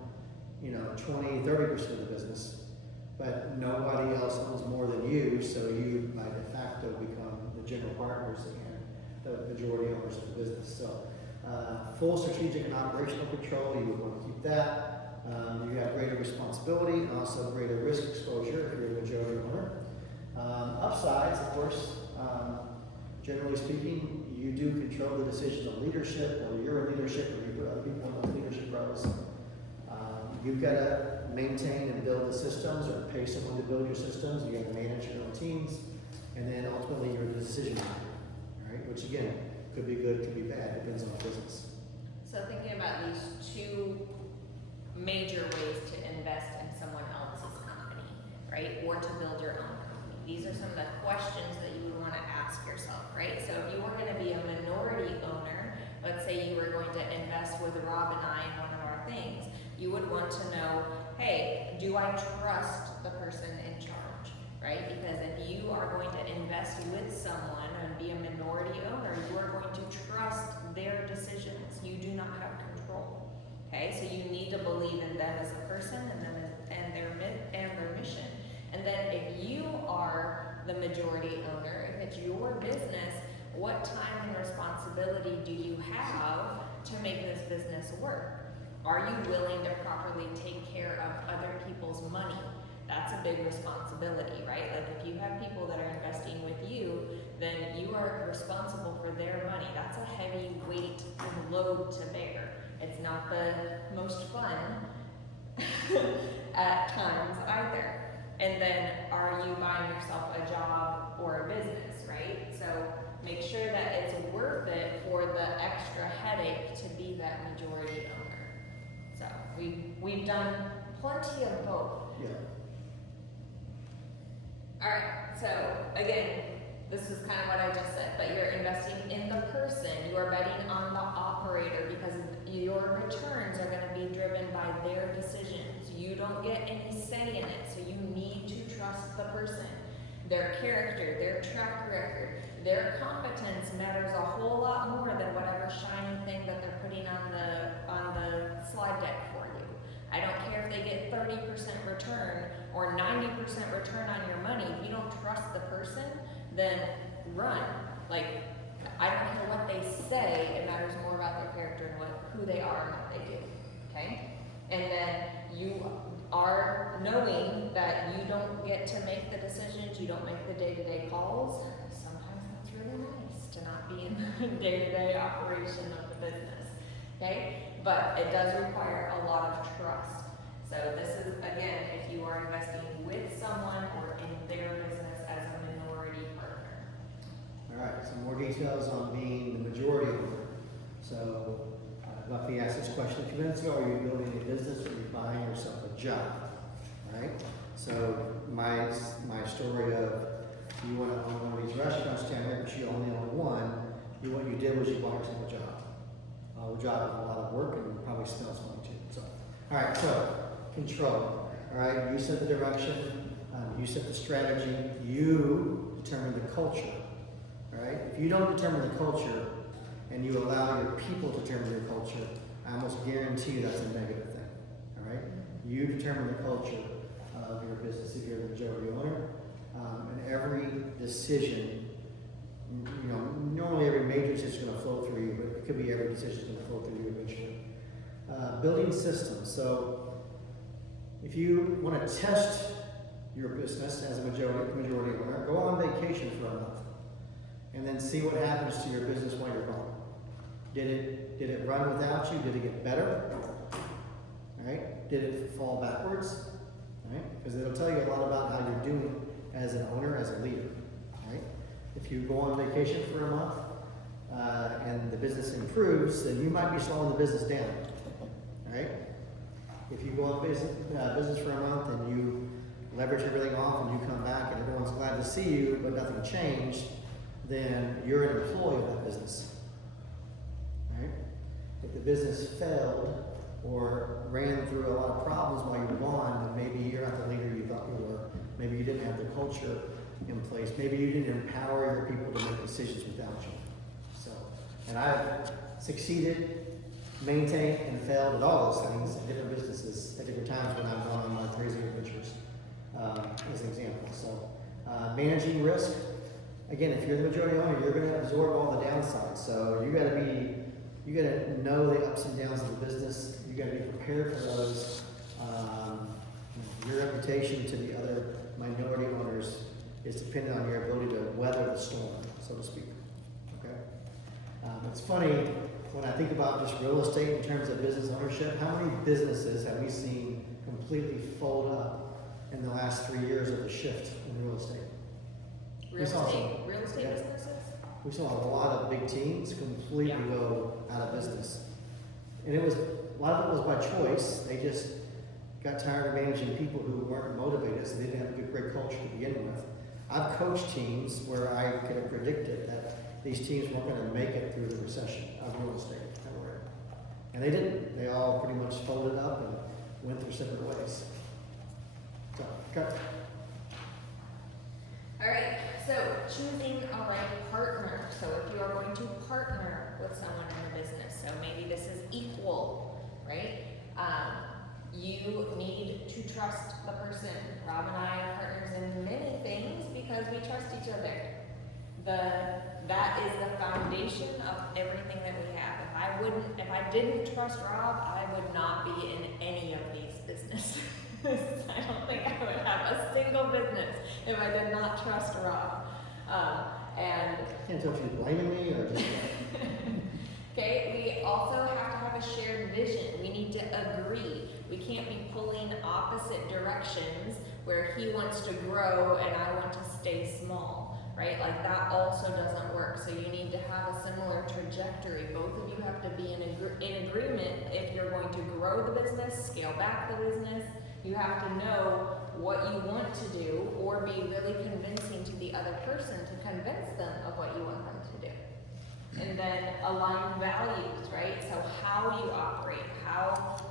20-30% of the business, but nobody else owns more than you, so you by de facto become the general partners and the majority owners of the business. So full strategic and operational control, you would want to keep that. You have greater responsibility and also greater risk exposure if you're a majority owner. Upsides, of course, generally speaking, you do control the decisions of leadership, or you're in leadership, or you put other people in those leadership roles. You've got to maintain and build the systems, or pay someone to build your systems. You got to manage your own teams, and then ultimately you're the decision maker, right? Which again, could be good, could be bad, depends on the business. So thinking about these 2 major ways to invest in someone else's company, right? Or to build your own company. These are some of the questions that you would want to ask yourself, right? So if you were going to be a minority owner, let's say you were going to invest with Rob and I in one of our things, you would want to know, hey, do I trust the person in charge, right? Because if you are going to invest with someone and be a minority owner, you are going to trust their decisions. You do not have control, okay? So you need to believe in them as a person and their mission. And then if you are the majority owner, if it's your business, what time and responsibility do you have to make this business work? Are you willing to properly take care of other people's money? That's a big responsibility, right? Like if you have people that are investing with you, then you are responsible for their money. That's a heavy weight and load to bear. It's not the most fun at times either. And then are you buying yourself a job or a business, right? So make sure that it's worth it for the extra headache to be that majority owner. So we've done plenty of both. Yeah. All right, so again, this is kind of what I just said, but you're investing in the person. You are betting on the operator because your returns are going to be driven by their decisions. You don't get any say in it, so you need to trust the person. Their character, their track record, their competence matters a whole lot more than whatever shiny thing that they're putting on the slide deck for you. I don't care if they get 30% return or 90% return on your money. If you don't trust the person, then run. Like, I don't care what they say, it matters more about their character and who they are and what they do, okay? And then you are knowing that you don't get to make the decisions, you don't make the day-to-day calls. Sometimes that's really nice to not be in the day-to-day operation of the business, okay? but it does require a lot of trust. So this is, again, if you are investing with someone or in their business as a minority partner. All right, some more details on being the majority owner. So, Buffy asked this question a few minutes ago, are you building a business or are you buying yourself a job? All right, so my story of you want to own one of these restaurants down here, but you only own one, what you did was you bought yourself a job. A job with a lot of work and probably smells funny too. So, all right, so control. All right, you set the direction, you set the strategy, you determine the culture. All right, if you don't determine the culture and you allow your people to determine your culture, I almost guarantee you that's a negative thing. All right, you determine the culture of your business if you're the majority owner, and every decision. You know, normally every major decision is going to flow through you, but it could be every decision is going to flow through you eventually. Building systems. So, if you want to test your business as a majority owner, go on vacation for a month, and then see what happens to your business while you're gone. Did it run without you? Did it get better? All right. Did it fall backwards? All right. Because it'll tell you a lot about how you're doing as an owner, as a leader. All right. If you go on vacation for a month and the business improves, then you might be slowing the business down. All right? If you go on business for a month and you leverage everything off and you come back and everyone's glad to see you but nothing changed, then you're an employee of that business. All right? If the business failed or ran through a lot of problems while you were gone, then maybe you're not the leader you thought you were. Maybe you didn't have the culture in place. Maybe you didn't empower your people to make decisions without you. So, and I've succeeded, maintained, and failed at all those things in different businesses at different times when I've gone on my crazy adventures, as an example. So, managing risk. Again, if you're the majority owner, you're going to absorb all the downsides. So you got to know the ups and downs of the business. You got to be prepared for those. Your reputation to the other minority owners is dependent on your ability to weather the storm, so to speak. Okay. It's funny when I think about just real estate in terms of business ownership. How many businesses have we seen completely fold up in the last 3 years of the shift in real estate? Real estate yeah. businesses? We saw a lot of big teams completely go out of business. And a lot of it was by choice. They just got tired of managing people who weren't motivated, so they didn't have a great culture to begin with. I've coached teams where I could have predicted that these teams weren't going to make it through the recession of real estate. And they didn't. They all pretty much folded up and went their separate ways. So, okay. All right, so choosing a right partner. So if you are going to partner with someone in the business, so maybe this is equal, right? You need to trust the person. Rob and I are partners in many things because we trust each other. That is the foundation of everything that we have. If I didn't trust Rob, I would not be in any of these businesses. I don't think I would have a single business if I did not trust Rob. And I can't tell if you're blaming me or just. okay, we also have to have a shared vision. We need to agree. We can't be pulling opposite directions where he wants to grow and I want to stay small, right? Like that also doesn't work. So you need to have a similar trajectory. Both of you have to be in agreement if you're going to grow the business, scale back the business. You have to know what you want to do or be really convincing to the other person to convince them of what you want them to do. And then align values, right? So how you operate,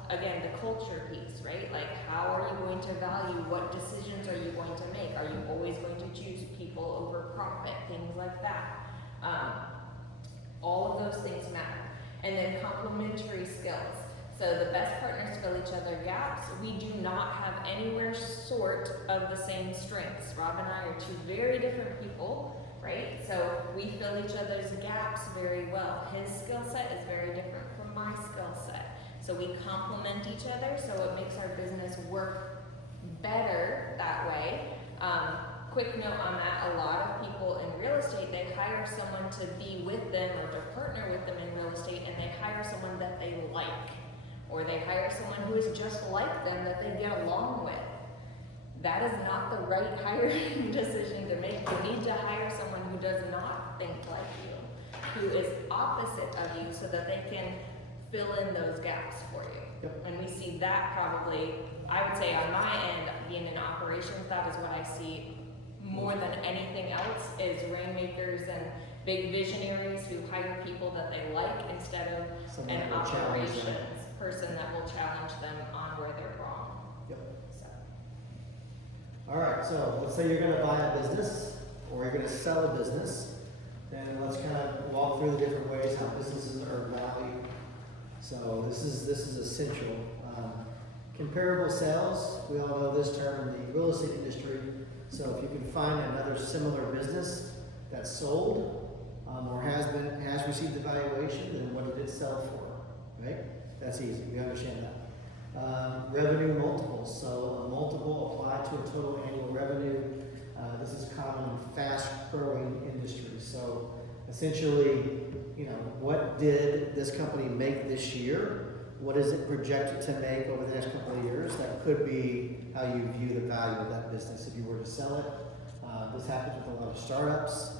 again, the culture piece, right? Like how are you going to value, what decisions are you going to make? Are you always going to choose people over profit, things like that? All of those things matter. And then complementary skills. So the best partners fill each other's gaps. We do not have anywhere sort of the same strengths. Rob and I are two very different people, right? So we fill each other's gaps very well. His skill set is very different from my skill set. So we complement each other, so it makes our business work better that way. Quick note on that, a lot of people in real estate, they hire someone to be with them or to partner with them in real estate, and they hire someone that they like, or they hire someone who is just like them that they get along with. That is not the right hiring decision to make. You need to hire someone who does not think like you, who is opposite of you, so that they can fill in those gaps for you. Yep. And we see that probably, I would say on my end, being in operations, that is what I see more than anything else, is rainmakers and big visionaries who hire people that they like instead of Someone an that will challenge them. operations person that will challenge them on where they're wrong. Yep. So, All right, so let's say you're gonna buy a business or you're gonna sell a business, then let's kind of walk through the different ways how businesses are valued. So this is essential. Comparable sales, we all know this term in the real estate industry. So if you can find another similar business that's sold or has received the valuation, then what did it sell for? Right? That's easy. We understand that. Revenue multiples. So a multiple applied to a total annual revenue. This is common in fast-growing industries. So essentially, what did this company make this year? What is it projected to make over the next couple of years? That could be how you view the value of that business if you were to sell it. This happens with a lot of startups.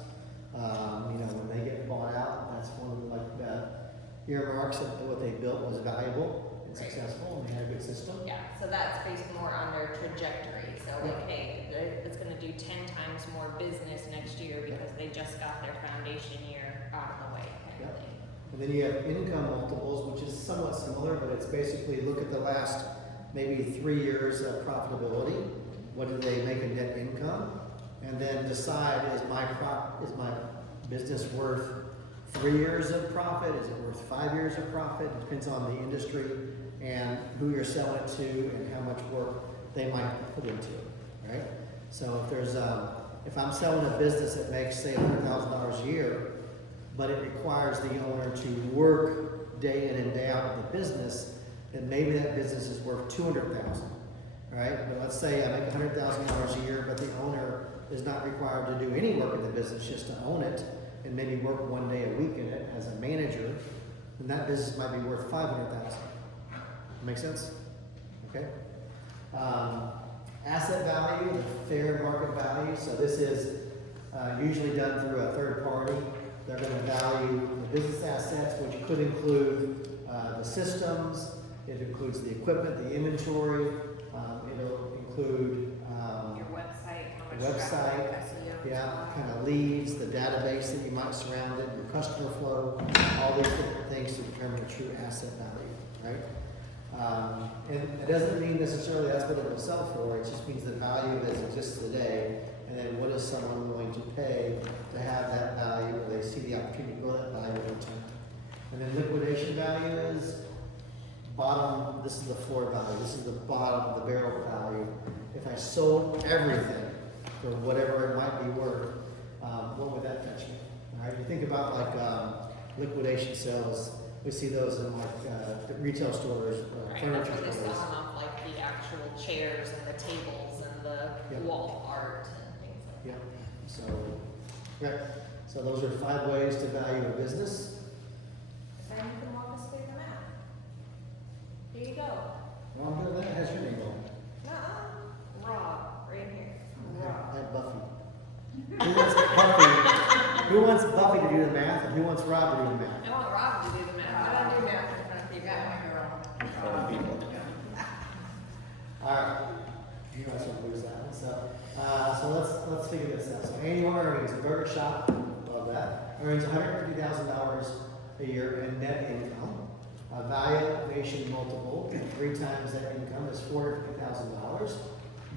When they get bought out, that's one of the earmarks that what they built was valuable and successful, and they had a good system. yeah, so that's based more on their trajectory. So, Yeah. hey, it's going to do 10 times more business next year because they just got their foundation year out of the way, kind Yeah. of thing. And then you have income multiples, which is somewhat similar, but it's basically look at the last maybe 3 years of profitability. What did they make in net income? And then decide, is my business worth 3 years of profit? Is it worth 5 years of profit? It depends on the industry and who you're selling it to and how much work they might put into it, right? So if I'm selling a business that makes, say, $100,000 a year, but it requires the owner to work day in and day out in the business, then maybe that business is worth $200,000, right? But let's say I make $100,000 a year, but the owner is not required to do any work in the business, just to own it and maybe work 1 day a week in it as a manager, then that business might be worth $500,000. Make sense? Okay. Asset value, the fair market value. So this is usually done through a third party. They're going to value the business assets, which could include the systems. It includes the equipment, the inventory. It'll include Your website, how much website, traffic, SEO. yeah, kind of leads, the database that you might surround it, your customer flow, all these different things to determine a true asset value, right? And it doesn't mean necessarily that's what it will sell for. It just means the value as it exists today, and then what is someone willing to pay to have that value, or they see the opportunity to grow that value over time. And then liquidation value is bottom. This is the floor value. This is the bottom of the barrel value. If I sold everything for whatever it might be worth, what would that fetch me? All right, you think about liquidation sales. We see those in retail stores, Right, and that's furniture where they're stores. selling off the actual chairs and the tables and the Yep. wall art and things like Yeah. So, right. So those are 5 ways to value a business. that. Then you can walk us through the math. Here you go. Well, I'm good. That has your name on it. Rob, right here. Rob. That Buffy. Who wants Buffy to do the math, and who wants Rob to do the math? I want Rob to do the math. I don't do math in front of people. All right. You guys will lose that one. So let's figure this out. So annual earnings, a burger shop, love that, earns $150,000 a year in net income. A valuation multiple, 3 times that income is $450,000.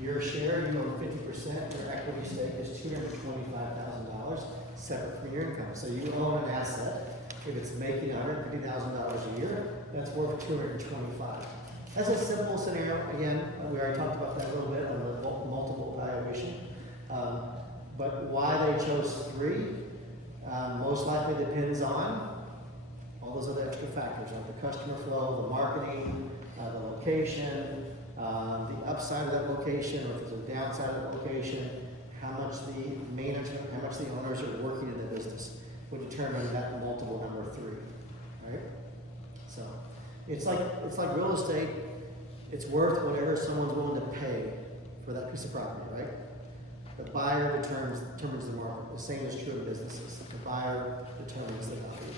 Your share, you own 50%, your equity stake is $225,000, separate from your income. So you own an asset. If it's making $150,000 a year, that's worth $225,000. That's a simple scenario. Again, we already talked about that a little bit on the multiple valuation. But why they chose 3 most likely depends on all those other extra factors, like the customer flow, the marketing, the location, the upside of that location, or if there's a downside of that location, how much the management, how much the owners are working in the business. determine that multiple number 3, right? So, it's like real estate. It's worth whatever someone's willing to pay for that piece of property, right? The buyer determines the market. The same is true in businesses. The buyer determines the value.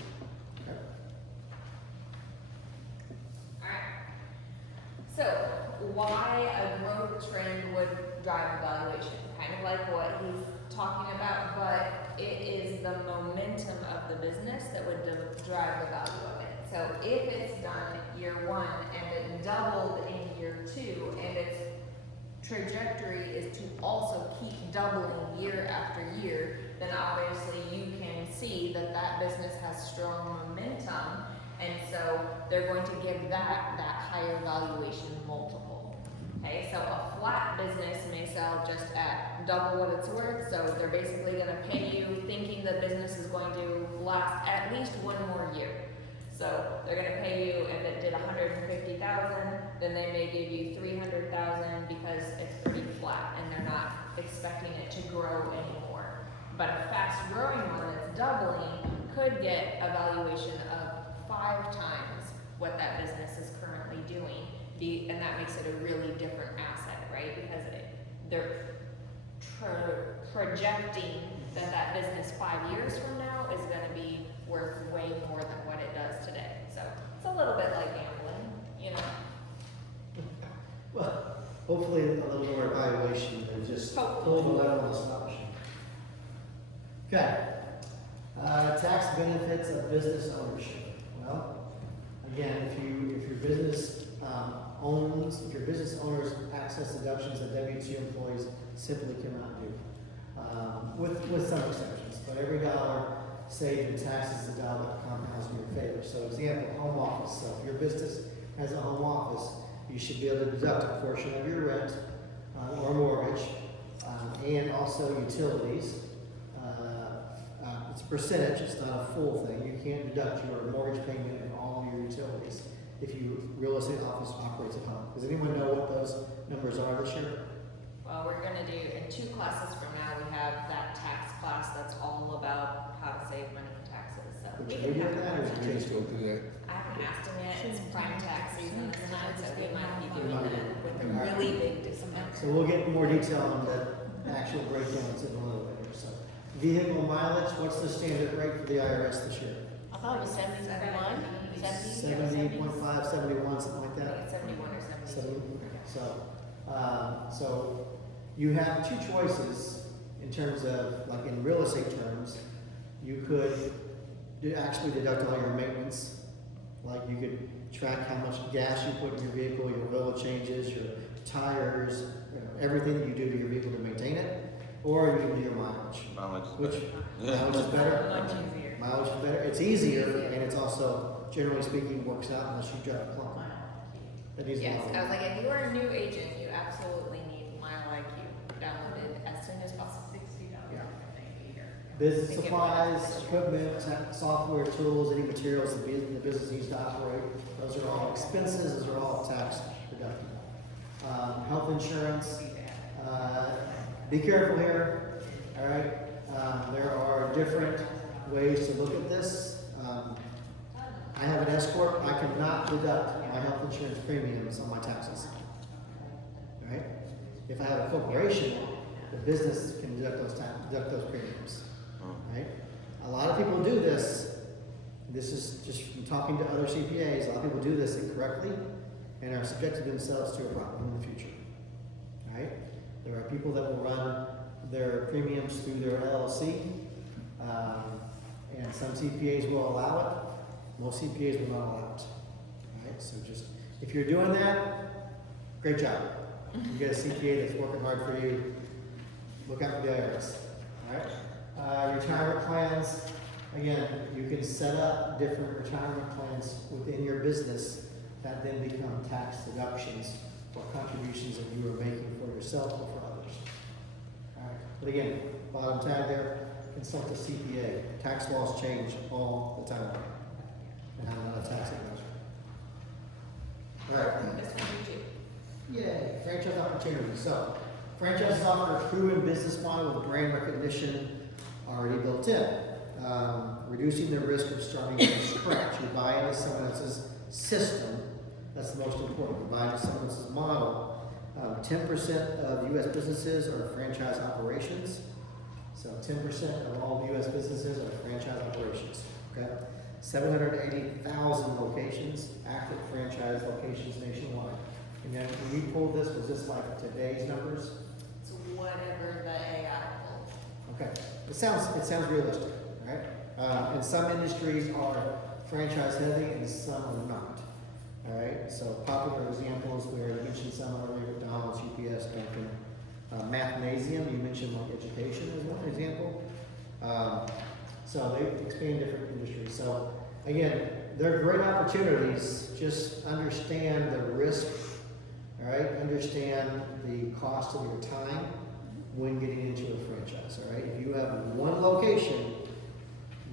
Okay? Alright. So, why a growth trend would drive evaluation? Kind of like what he's talking about, but it is the momentum of the business that would drive the value of it. So if it's done year 1 and it doubled in year 2 and its trajectory is to also keep doubling year after year, then obviously you can see that that business has strong momentum, and so they're going to give that higher valuation multiple. Okay, so a flat business may sell just at double what it's worth, so they're basically going to pay you thinking the business is going to last at least 1 more year. So they're going to pay you, if it did $150,000, then they may give you $300,000 because it's pretty flat and they're not expecting it to grow anymore. But a fast growing one that's doubling could get a valuation of 5 times what that business is currently doing, and that makes it a really different asset, right? Because they're projecting that business 5 years from now is going to be worth way more than what it does today. So it's a little bit like gambling, you know. Well, hopefully a little more evaluation than just Hopefully. pull the level on assumption. Okay. Tax benefits of business ownership. Well, again, if your business if your business owners access deductions that W-2 employees simply cannot do, with some exceptions. But every dollar saved in taxes is a dollar that compounds in your favor. So, example, home office. So, if your business has a home office, you should be able to deduct a portion of your rent or mortgage, and also utilities. It's a percentage, it's not a full thing. You can't deduct your mortgage payment and all of your utilities if your real estate office operates at home. Does anyone know what those numbers are this year? Well, we're going to do, in 2 classes from now, we have that tax class that's all about how to save money in taxes. So Would we you can do have that, or is it Let's just go through that. I haven't asked him yet. It's prime tax season this time, so we might be We doing might that be. with a really big discount. So we'll get more detail on the actual breakdowns in a little bit here. So, vehicle mileage, what's the standard rate for the IRS this year? I thought it was 71, 70.5, 71, something like I think that. it's 71 or 72. So you have 2 choices in terms of, like in real estate terms. You could actually deduct all your maintenance. Like you could track how much gas you put in your vehicle, your oil changes, your tires, everything that you do to your vehicle to maintain it. Or you can do your mileage. Mileage. Which mileage is better? Much easier. Mileage is better. It's easier, and it's also, generally speaking, works out unless you drive a clump. That needs a Yes, lot I of- was like, if you are a new agent, you absolutely need Mile IQ downloaded as soon as possible. Yeah. Business supplies, equipment, software, tools, any materials the business needs to operate. Those are all expenses. Those are all tax deductible. Health insurance. Be careful here. All right. There are different ways to look at this. I have an S corp. I cannot deduct my health insurance premiums on my taxes. All right. If I have a corporation, the business can deduct those premiums. Right? A lot of people do this. This is just from talking to other CPAs. A lot of people do this incorrectly and are subjecting themselves to a problem in the future. Right? There are people that will run their premiums through their LLC, and some CPAs will allow it. Most CPAs will not allow it. Right? So just if you're doing that, great job. You get a CPA that's working hard for you. Look out for the IRS. All right. Retirement plans, again, you can set up different retirement plans within your business that then become tax deductions for contributions that you are making for yourself or for others. All right. But again, bottom tag there, consult a CPA. Tax laws change all the time. And I'm not a tax advisor. All right. This one you Yay, franchise opportunity. So, franchises offer a proven business model with brand recognition already built in. reducing the risk of starting from scratch. You buy into someone else's system. That's the most important. You buy into someone else's model. 10% of U.S. businesses are franchise operations. So 10% of all U.S. businesses are franchise operations. Okay, 780,000 locations, active franchise locations nationwide. And then when we pulled this, was this like today's numbers? It's whatever the AI pulled. Okay, it sounds realistic, right? And some industries are franchise heavy and some are not. All right, so popular examples where you mentioned some earlier: McDonald's, UPS, Dunkin', Mathnasium. You mentioned like education as one example. So they expand different industries. So again, they're great opportunities. Just understand the risk. All right, understand the cost of your time when getting into a franchise. All right, if you have one location,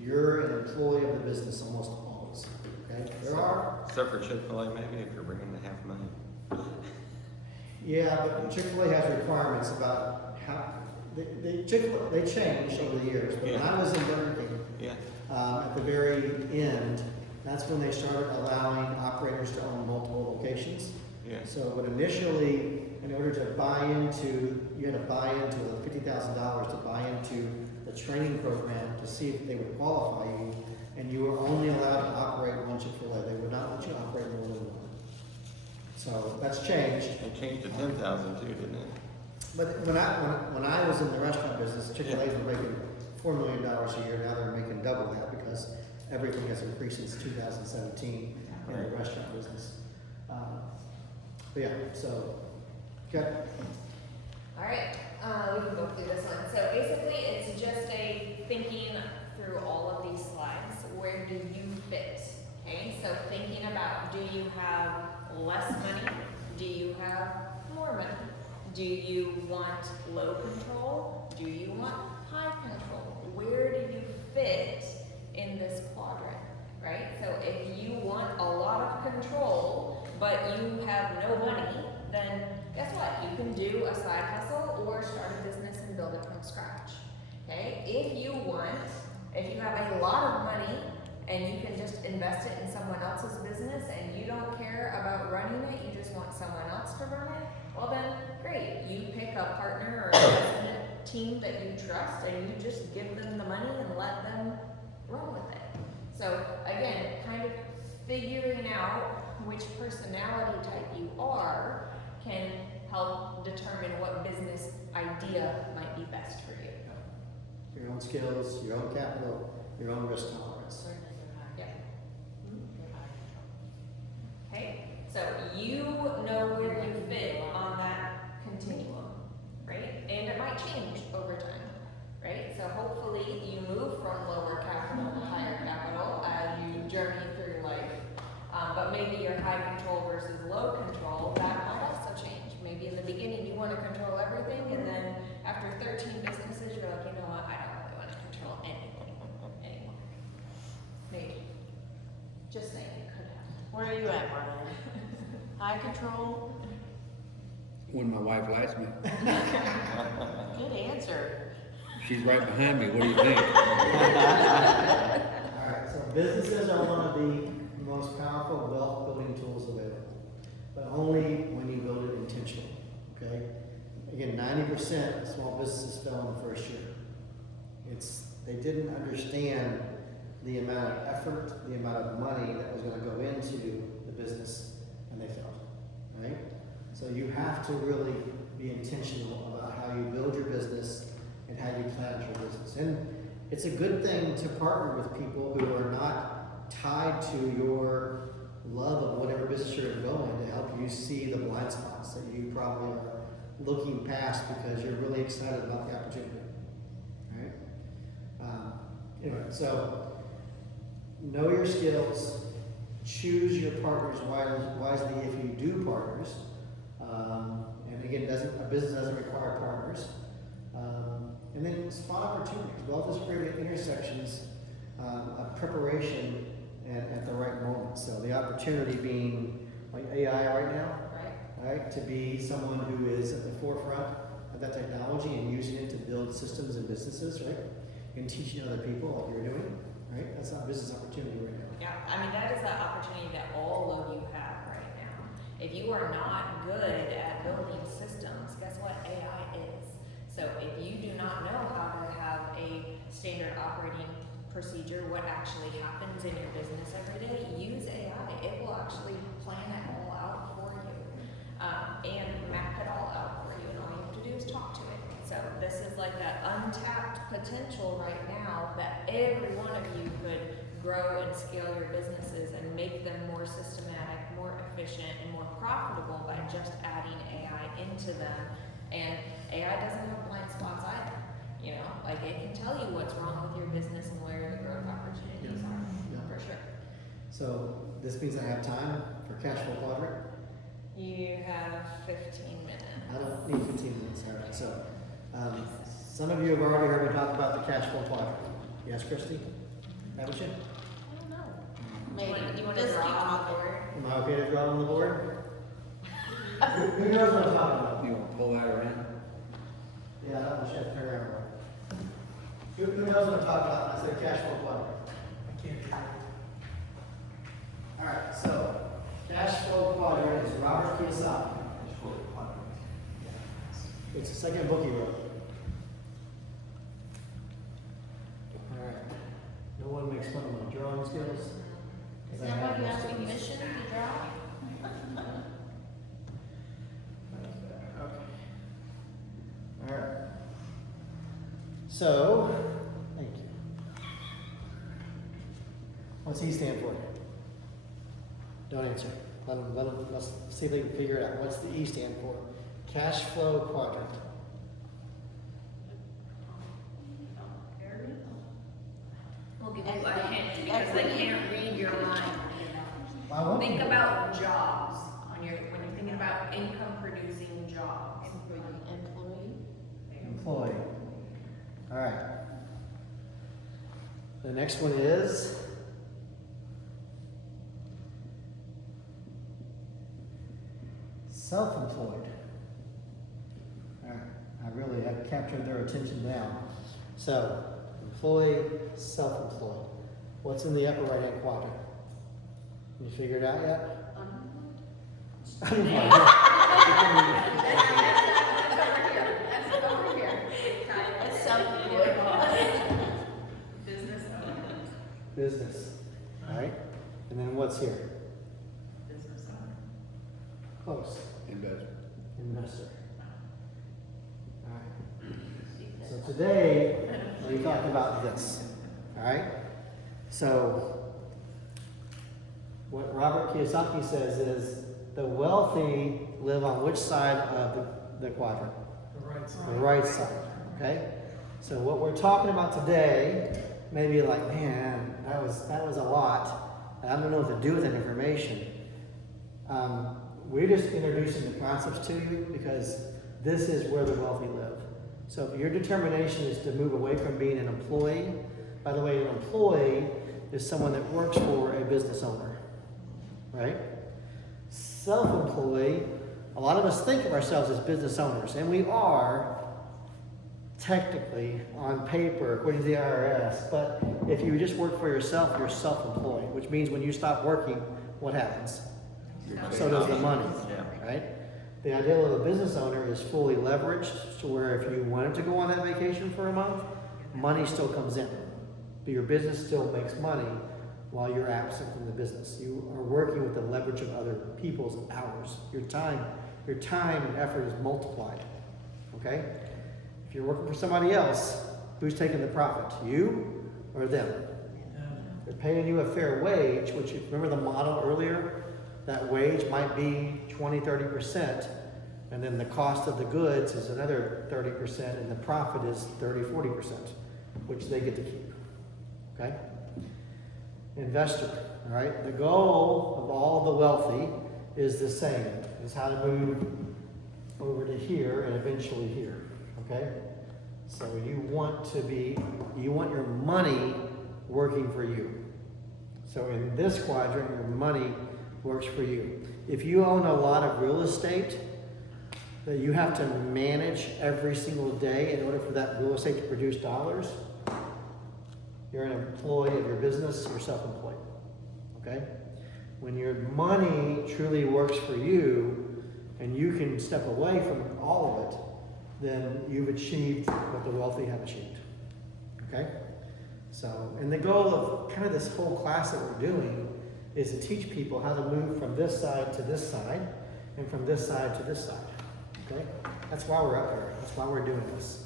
you're an employee of the business almost always. Okay, there are. Except for Chick-fil-A, maybe, if you're bringing the $500,000. Yeah, but Chick-fil-A has requirements about how they changed over the years. But when I was in Burger King, Yeah. at the very end, that's when they started allowing operators to own multiple locations. Yeah. So, but initially, in order to buy into, you had to buy into $50,000 to buy into the training program to see if they would qualify you, and you were only allowed to operate one Chick-fil-A. They would not let you operate more than one. So that's changed. It changed to 10,000 too, didn't it? But when I was in the restaurant business, Chick-fil-A's were making $4 million a year. Now they're making double that because everything has increased since 2017 in the Right. restaurant business. But yeah, so okay. All right, we can go through this one. So basically, it's just a thinking through all of these slides. Where do you fit? Okay, so thinking about, do you have less money? Do you have more money? Do you want low control? Do you want high control? Where do you fit in this quadrant, right? So if you want a lot of control, but you have no money, then guess what? You can do a side hustle or start a business and build it from scratch, okay? If you have a lot of money and you can just invest it in someone else's business and you don't care about running it, you just want someone else to run it, well then, great. You pick a partner or investment team that you trust and you just give them the money and let them run with it. So again, kind of figuring out which personality type you are can help determine what business idea might be best for you. Your own skills, your own capital, your own risk tolerance. Yeah. Okay, so you know where you fit on that continuum, right? And it might change over time, right? So hopefully you move from lower capital to higher capital as you journey through life. But maybe your high control versus low control, that might also change. Maybe in the beginning you want to control everything, and then after 13 businesses, you're like, you know what, I don't really want to control anything anymore. Maybe. Just saying it could happen. Where are you at, Brian? High control? When my wife likes me. Good answer. She's right behind me. What do you think? All right, so businesses are one of the most powerful wealth building tools available, but only when you build it intentionally, okay? Again, 90% of small businesses fail in the first year. They didn't understand the amount of effort, the amount of money that was gonna go into the business, and they failed, right? So you have to really be intentional about how you build your business and how you plan your business. And it's a good thing to partner with people who are not tied to your love of whatever business you're going to help you see the blind spots that you probably are looking past because you're really excited about the opportunity. All right? Anyway, so know your skills, choose your partners wisely if you do partners. And again, a business doesn't require partners. And then spot opportunities. Wealth is created at intersections of preparation at the right moment. So the opportunity being like AI right now, right? To be someone who is at the forefront of that technology and using it to build systems and businesses, right? And teaching other people like you're doing. That's not a business opportunity right now. Yeah, I mean, that is the opportunity that all of you have right now. If you are not good at building systems, guess what? AI is. So if you do not know how to have a standard operating procedure, what actually happens in your business every day, use AI. It will actually plan it all out for you and map it all out for you. And all you have to do is talk to it. So this is like that untapped potential right now that every one of you could grow and scale your businesses and make them more systematic, more efficient, and more profitable by just adding AI into them. And AI doesn't have blind spots either. You know, like it can tell you what's wrong with your business and where the growth opportunities are, for sure. So this means I have time for cash flow quadrant. You have 15 minutes. I don't need 15 minutes, all right. So some of you have already heard me talk about the cash flow quadrant. Yes, Christy? Haven't you? I don't know. Maybe. Do you want to Just draw keep on the talking. board? Am I okay to draw it on the board? Who knows what I'm talking about? You wanna pull that around? Yeah, I don't have to turn around. Who knows what I'm talking about when I say cash flow quadrant? I can't hear you. All right, so cash flow quadrant is Robert Kiyosaki. It's the second book he wrote. All right. No one makes fun of my drawing skills. Is that why you asked me permission to draw? Okay. All right. So, thank you. What's E stand for? Don't answer. Let's see if they can figure it out. What's the E stand for? Cash flow quadrant. We'll give you a hint because they can't read your mind. I want Think to- about jobs when you're thinking about income producing jobs. Employee. Employee. All right. The next one is self-employed. All right. I really have captured their attention now. So, employee, self-employed. What's in the upper right-hand quadrant? Can you figure it out yet? That's self-employed. Business owner. Business. All right. And then what's here? Business owner. Close. Investor. Investor. All right. So today, we talked about this. All right. So what Robert Kiyosaki says is the wealthy live on which side of the quadrant? The right side. Okay. So what we're talking about today, maybe you're like, man, that was a lot. I don't know what to do with that information. We're just introducing the concepts to you because this is where the wealthy live. So if your determination is to move away from being an employee, by the way, an employee is someone that works for a business owner, right? Self-employed, a lot of us think of ourselves as business owners, and we are technically on paper, according to the IRS, but if you just work for yourself, you're self-employed, which means when you stop working, what happens? So does the money, Yeah. right? The ideal of a business owner is fully leveraged to where if you wanted to go on that vacation for a month, money still comes in. But your business still makes money while you're absent from the business. You are working with the leverage of other people's hours. Your time and effort is multiplied. Okay? If you're working for somebody else, who's taking the profit? You or them? They're paying you a fair wage, which, remember the model earlier? That wage might be 20-30%, and then the cost of the goods is another 30%, and the profit is 30-40%, which they get to keep. Okay? Investor, all right? The goal of all the wealthy is the same. Is how to move over to here and eventually here. Okay? So you want your money working for you. So in this quadrant, your money works for you. If you own a lot of real estate that you have to manage every single day in order for that real estate to produce dollars, You're an employee of your business, you're self-employed, okay? When your money truly works for you and you can step away from all of it, then you've achieved what the wealthy have achieved, okay? So, and the goal of kind of this whole class that we're doing is to teach people how to move from this side to this side and from this side to this side, okay? That's why we're up here. That's why we're doing this,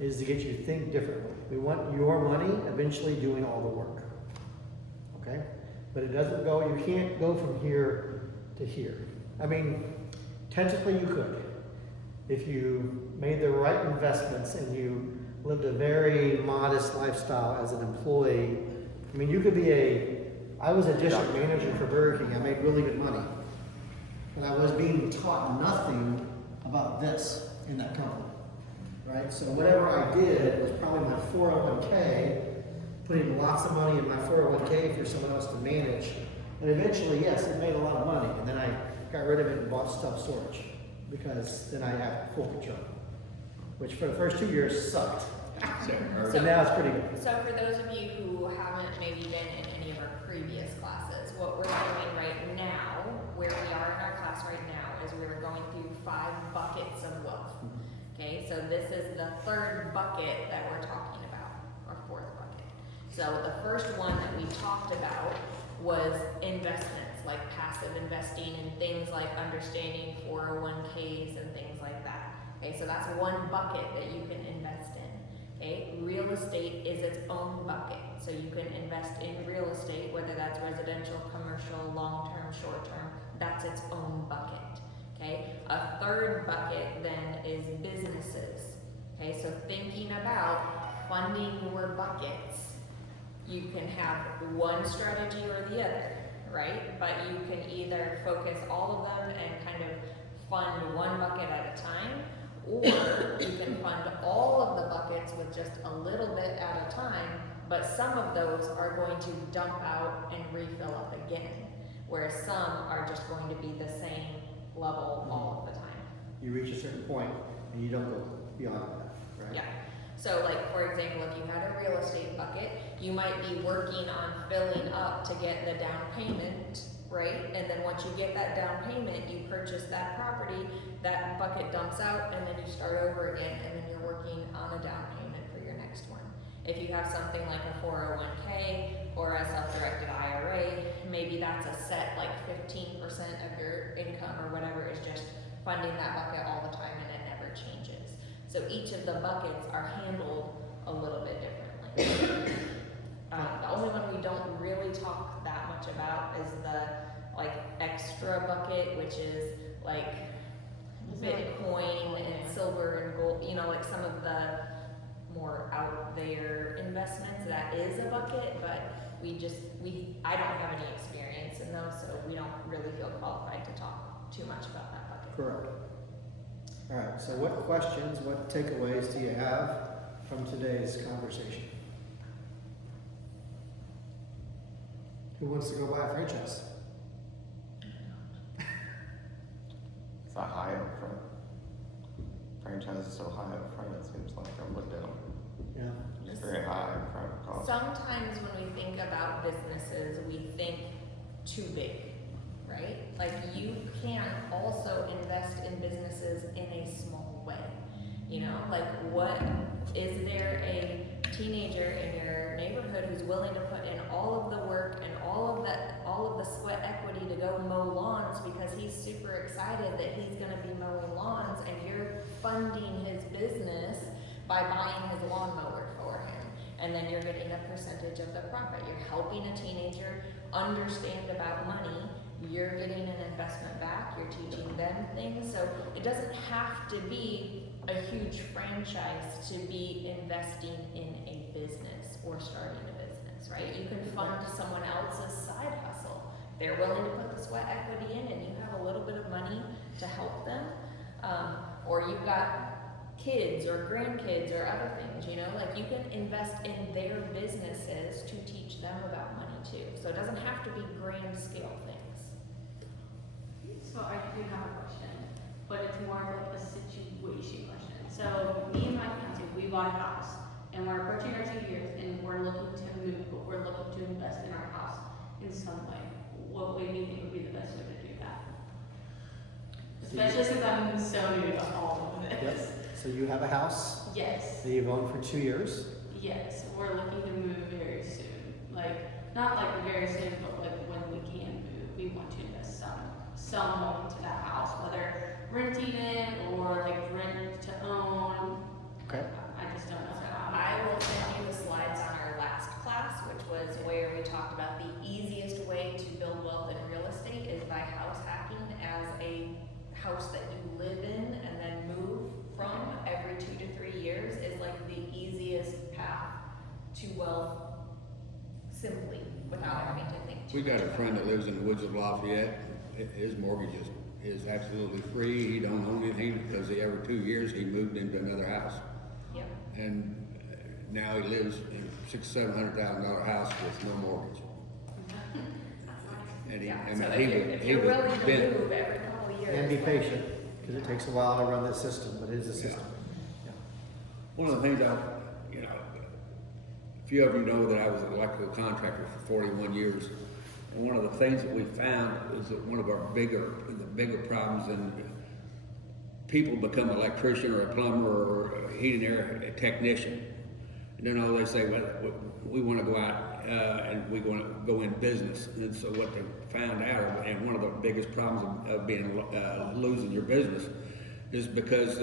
is to get you to think differently. We want your money eventually doing all the work, okay? But it doesn't go, you can't go from here to here. I mean, technically you could. If you made the right investments and you lived a very modest lifestyle as an employee, I mean, you could be I was a district manager for Burger King. I made really good money. But I was being taught nothing about this in that company, right? So whatever I did was probably my 401k, putting lots of money in my 401k for someone else to manage. And eventually, yes, it made a lot of money. And then I got rid of it and bought self-storage because then I had full control, which for the first 2 years sucked. So now it's pretty good. So for those of you who haven't maybe been in any of our previous classes, what we're doing right now, where we are in our class right now, is we're going through 5 buckets of wealth. Okay, so this is the 3rd bucket that we're talking about, or 4th bucket. So the first one that we talked about was investments, like passive investing and things like understanding 401ks and things like that. Okay, so that's one bucket that you can invest in. Okay, real estate is its own bucket. So you can invest in real estate, whether that's residential, commercial, long-term, short-term, that's its own bucket. Okay, a 3rd bucket then is businesses. Okay, so thinking about funding your buckets, you can have one strategy or the other, right? But you can either focus all of them and kind of fund one bucket at a time, or you can fund all of the buckets with just a little bit at a time, but some of those are going to dump out and refill up again, whereas some are just going to be the same level all of the time. You reach a certain point and you don't go beyond that, right? Yeah. So like, for example, if you had a real estate bucket, you might be working on filling up to get the down payment, right? And then once you get that down payment, you purchase that property, that bucket dumps out, and then you start over again, and then you're working on a down payment for your next one. If you have something like a 401k or a self-directed IRA, maybe that's a set like 15% of your income or whatever is just funding that bucket all the time and it never changes. So each of the buckets are handled a little bit differently. The only one we don't really talk that much about is the like extra bucket, which is like Bitcoin and silver and gold, you know, like some of the more out there investments. That is a bucket, but I don't have any experience in those, so we don't really feel qualified to talk too much about that bucket. Correct. All right, so what questions, what takeaways do you have from today's conversation? Who wants to go buy a franchise? It's not high up front. Franchise is so high up front, it seems like I've looked at them. Yeah. It's very high up front cost. Sometimes when we think about businesses, we think too big, right? Like you can also invest in businesses in a small way. You know, like what, is there a teenager in your neighborhood who's willing to put in all of the work and all of the sweat equity to go mow lawns because he's super excited that he's gonna be mowing lawns, and you're funding his business by buying his lawnmower for him, and then you're getting a percentage of the profit. You're helping a teenager understand about money, you're getting an investment back, you're teaching them things. So it doesn't have to be a huge franchise to be investing in a business or starting a business, right? You can fund someone else's side hustle. They're willing to put the sweat equity in, and you have a little bit of money to help them. Or you've got kids or grandkids or other things, you know, like you can invest in their businesses to teach them about money too. So it doesn't have to be grand scale things. So I do have a question, but it's more of like a situation question. So me and my fiance, we bought a house, and we're approaching our 2 years, and we're looking to move, but we're looking to invest in our house in some way. What way do you think would be the best way to do that? Especially since I'm so new to all of Yep. this. So you have a house Yes, that you've owned for 2 years. yes, we're looking to move very soon. Like, not like very soon, but like when we can move, we want to invest some money into that house, whether renting it or like rent to own. Okay. I just don't know So how. I will send you the slides on our last class, which was where we talked about the easiest way to build wealth in real estate is by house hacking as a house that you live in and then move from every 2 to 3 years is like the easiest path to wealth simply without having to think too We got much a about friend it. that lives in the woods of Lafayette. His mortgage is absolutely free. He don't own anything because every 2 years he moved into another house. Yep. And now he lives in a $600,000-700,000 house with no mortgage. And he, Yeah, I so mean, if he you're was willing to bent. move every couple of years. And be patient, because it takes a while to run this system, but it is a system. Yeah. One of the things a few of you know that I was an electrical contractor for 41 years. And one of the things that we found is that one of our bigger problems, and people become an electrician or a plumber or a heating and air technician. And then all they say, well, we want to go out and we want to go in business. And so what they found out, and one of the biggest problems of being losing your business, is because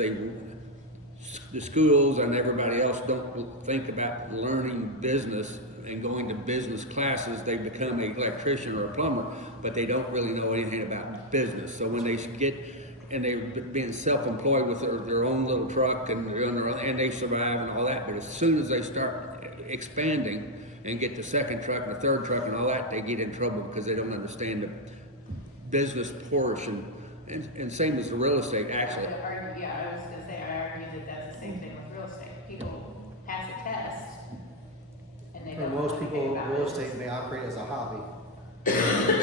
the schools and everybody else don't think about learning business and going to business classes. They become an electrician or a plumber, but they don't really know anything about business. So when they they're being self-employed with their own little truck and they survive and all that. But as soon as they start expanding and get the second truck and the third truck and all that, they get in trouble because they don't understand the business portion. And same as the real estate, actually. I would argue, yeah, I was gonna say, I argue that that's the same thing with real estate. People pass a test and they For don't. know most anything people, about real it. estate may operate as a hobby. A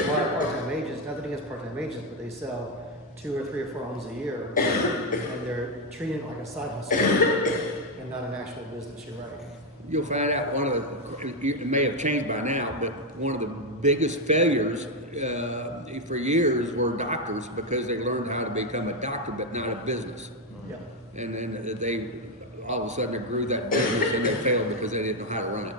lot of part-time agents, nothing against part-time agents, but they sell 2 or 3 or 4 homes a year, and they're treating it like a side hustle and not an actual business. You're right. You'll find out it may have changed by now, but one of the biggest failures for years were doctors because they learned how to become a doctor but not a business. Yeah. And then they all of a sudden they grew that business and they failed because they didn't know how to run it.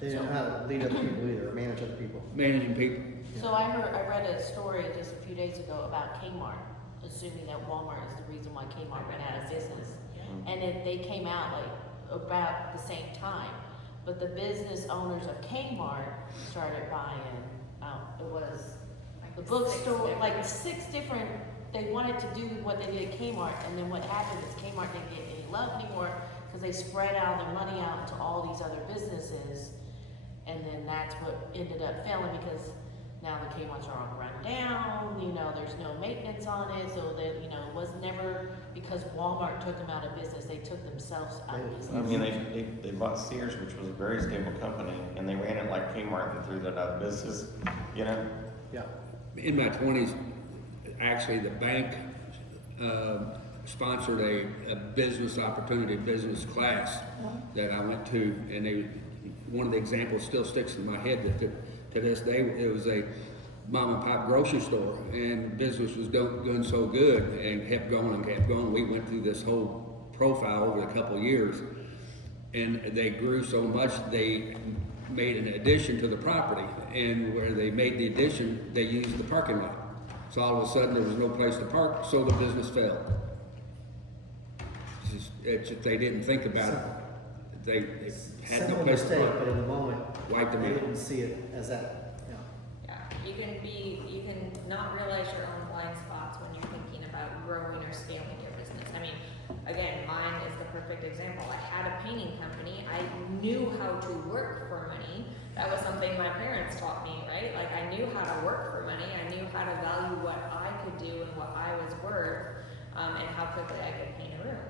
They don't know how to lead other people either, or manage other people. Managing people. So I read a story just a few days ago about Kmart, assuming that Walmart is the reason why Kmart went out of business. And they came out like about the same time, but the business owners of Kmart started buying, it was the bookstore, like 6 different, they wanted to do what they did at Kmart, and then what happened is Kmart didn't get any love anymore because they spread out their money out to all these other businesses, and then that's what ended up failing because now the Kmart's are on run down, there's no maintenance on it, so that, it was never because Walmart took them out of business, they took themselves out of business. I mean, they bought Sears, which was a very stable company, and they ran it like Kmart and threw that out of business, Yeah. In my 20s, actually the bank sponsored a business opportunity, business class that I went to, and one of the examples still sticks in my head that to this day. It was a mom and pop grocery store, and business was doing so good and kept going and kept going. We went through this whole profile over a couple of years, and they grew so much they made an addition to the property, and where they made the addition, they used the parking lot. So all of a sudden there was no place to park, so the business failed. It's just they didn't think about it. They had no Simple place to mistake, park. but in the moment, Wiped them they out. didn't see it as that. Yeah. Yeah, you can not realize your own blind spots when you're thinking about growing or scaling your business. I mean, again, mine is the perfect example. I had a painting company. I knew how to work for money. That was something my parents taught me, right? Like I knew how to work for money. I knew how to value what I could do and what I was worth, and how quickly I could paint a room.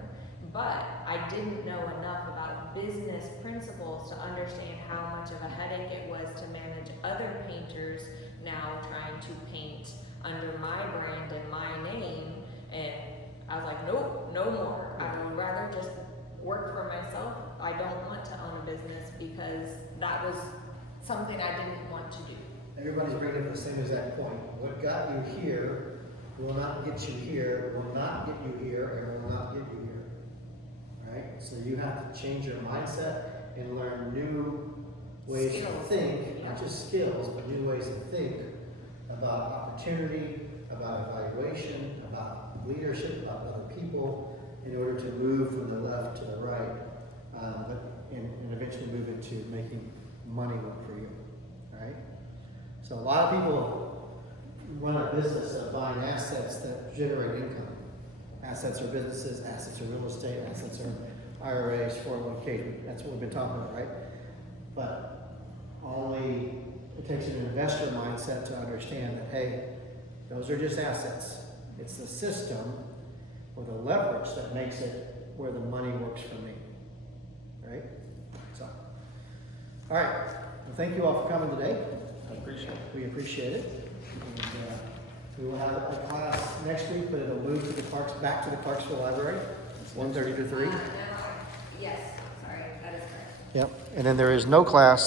But I didn't know enough about business principles to understand how much of a headache it was to manage other painters now trying to paint under my brand and my name. And I was like, nope, no more. I would rather just work for myself, I don't want to own a business because that was something I didn't want to do. Everybody's bringing up the same exact point. What got you here will not get you here, will not get you here, and will not get you here. Right? So you have to change your mindset and learn new ways to Skills. think, not just skills, but new ways to think about opportunity, about evaluation, about leadership, about other people, in order to move from the left to the right, and eventually move into making money work for you. Right? So a lot of people run a business of buying assets that generate income. Assets are businesses, assets are real estate, assets are IRAs, 401k. That's what we've been talking about, right? But only it takes an investor mindset to understand that, hey, those are just assets. It's the system or the leverage that makes it where the money works for me. Right? So, all right. Well, thank you all for coming today. I appreciate it. We appreciate it. And, we will have a class next week, but it'll move to the Parks, back to the Clarksville Library. It's 1:30 to 3. No, yes, sorry, that is correct. Yep. And then there is no class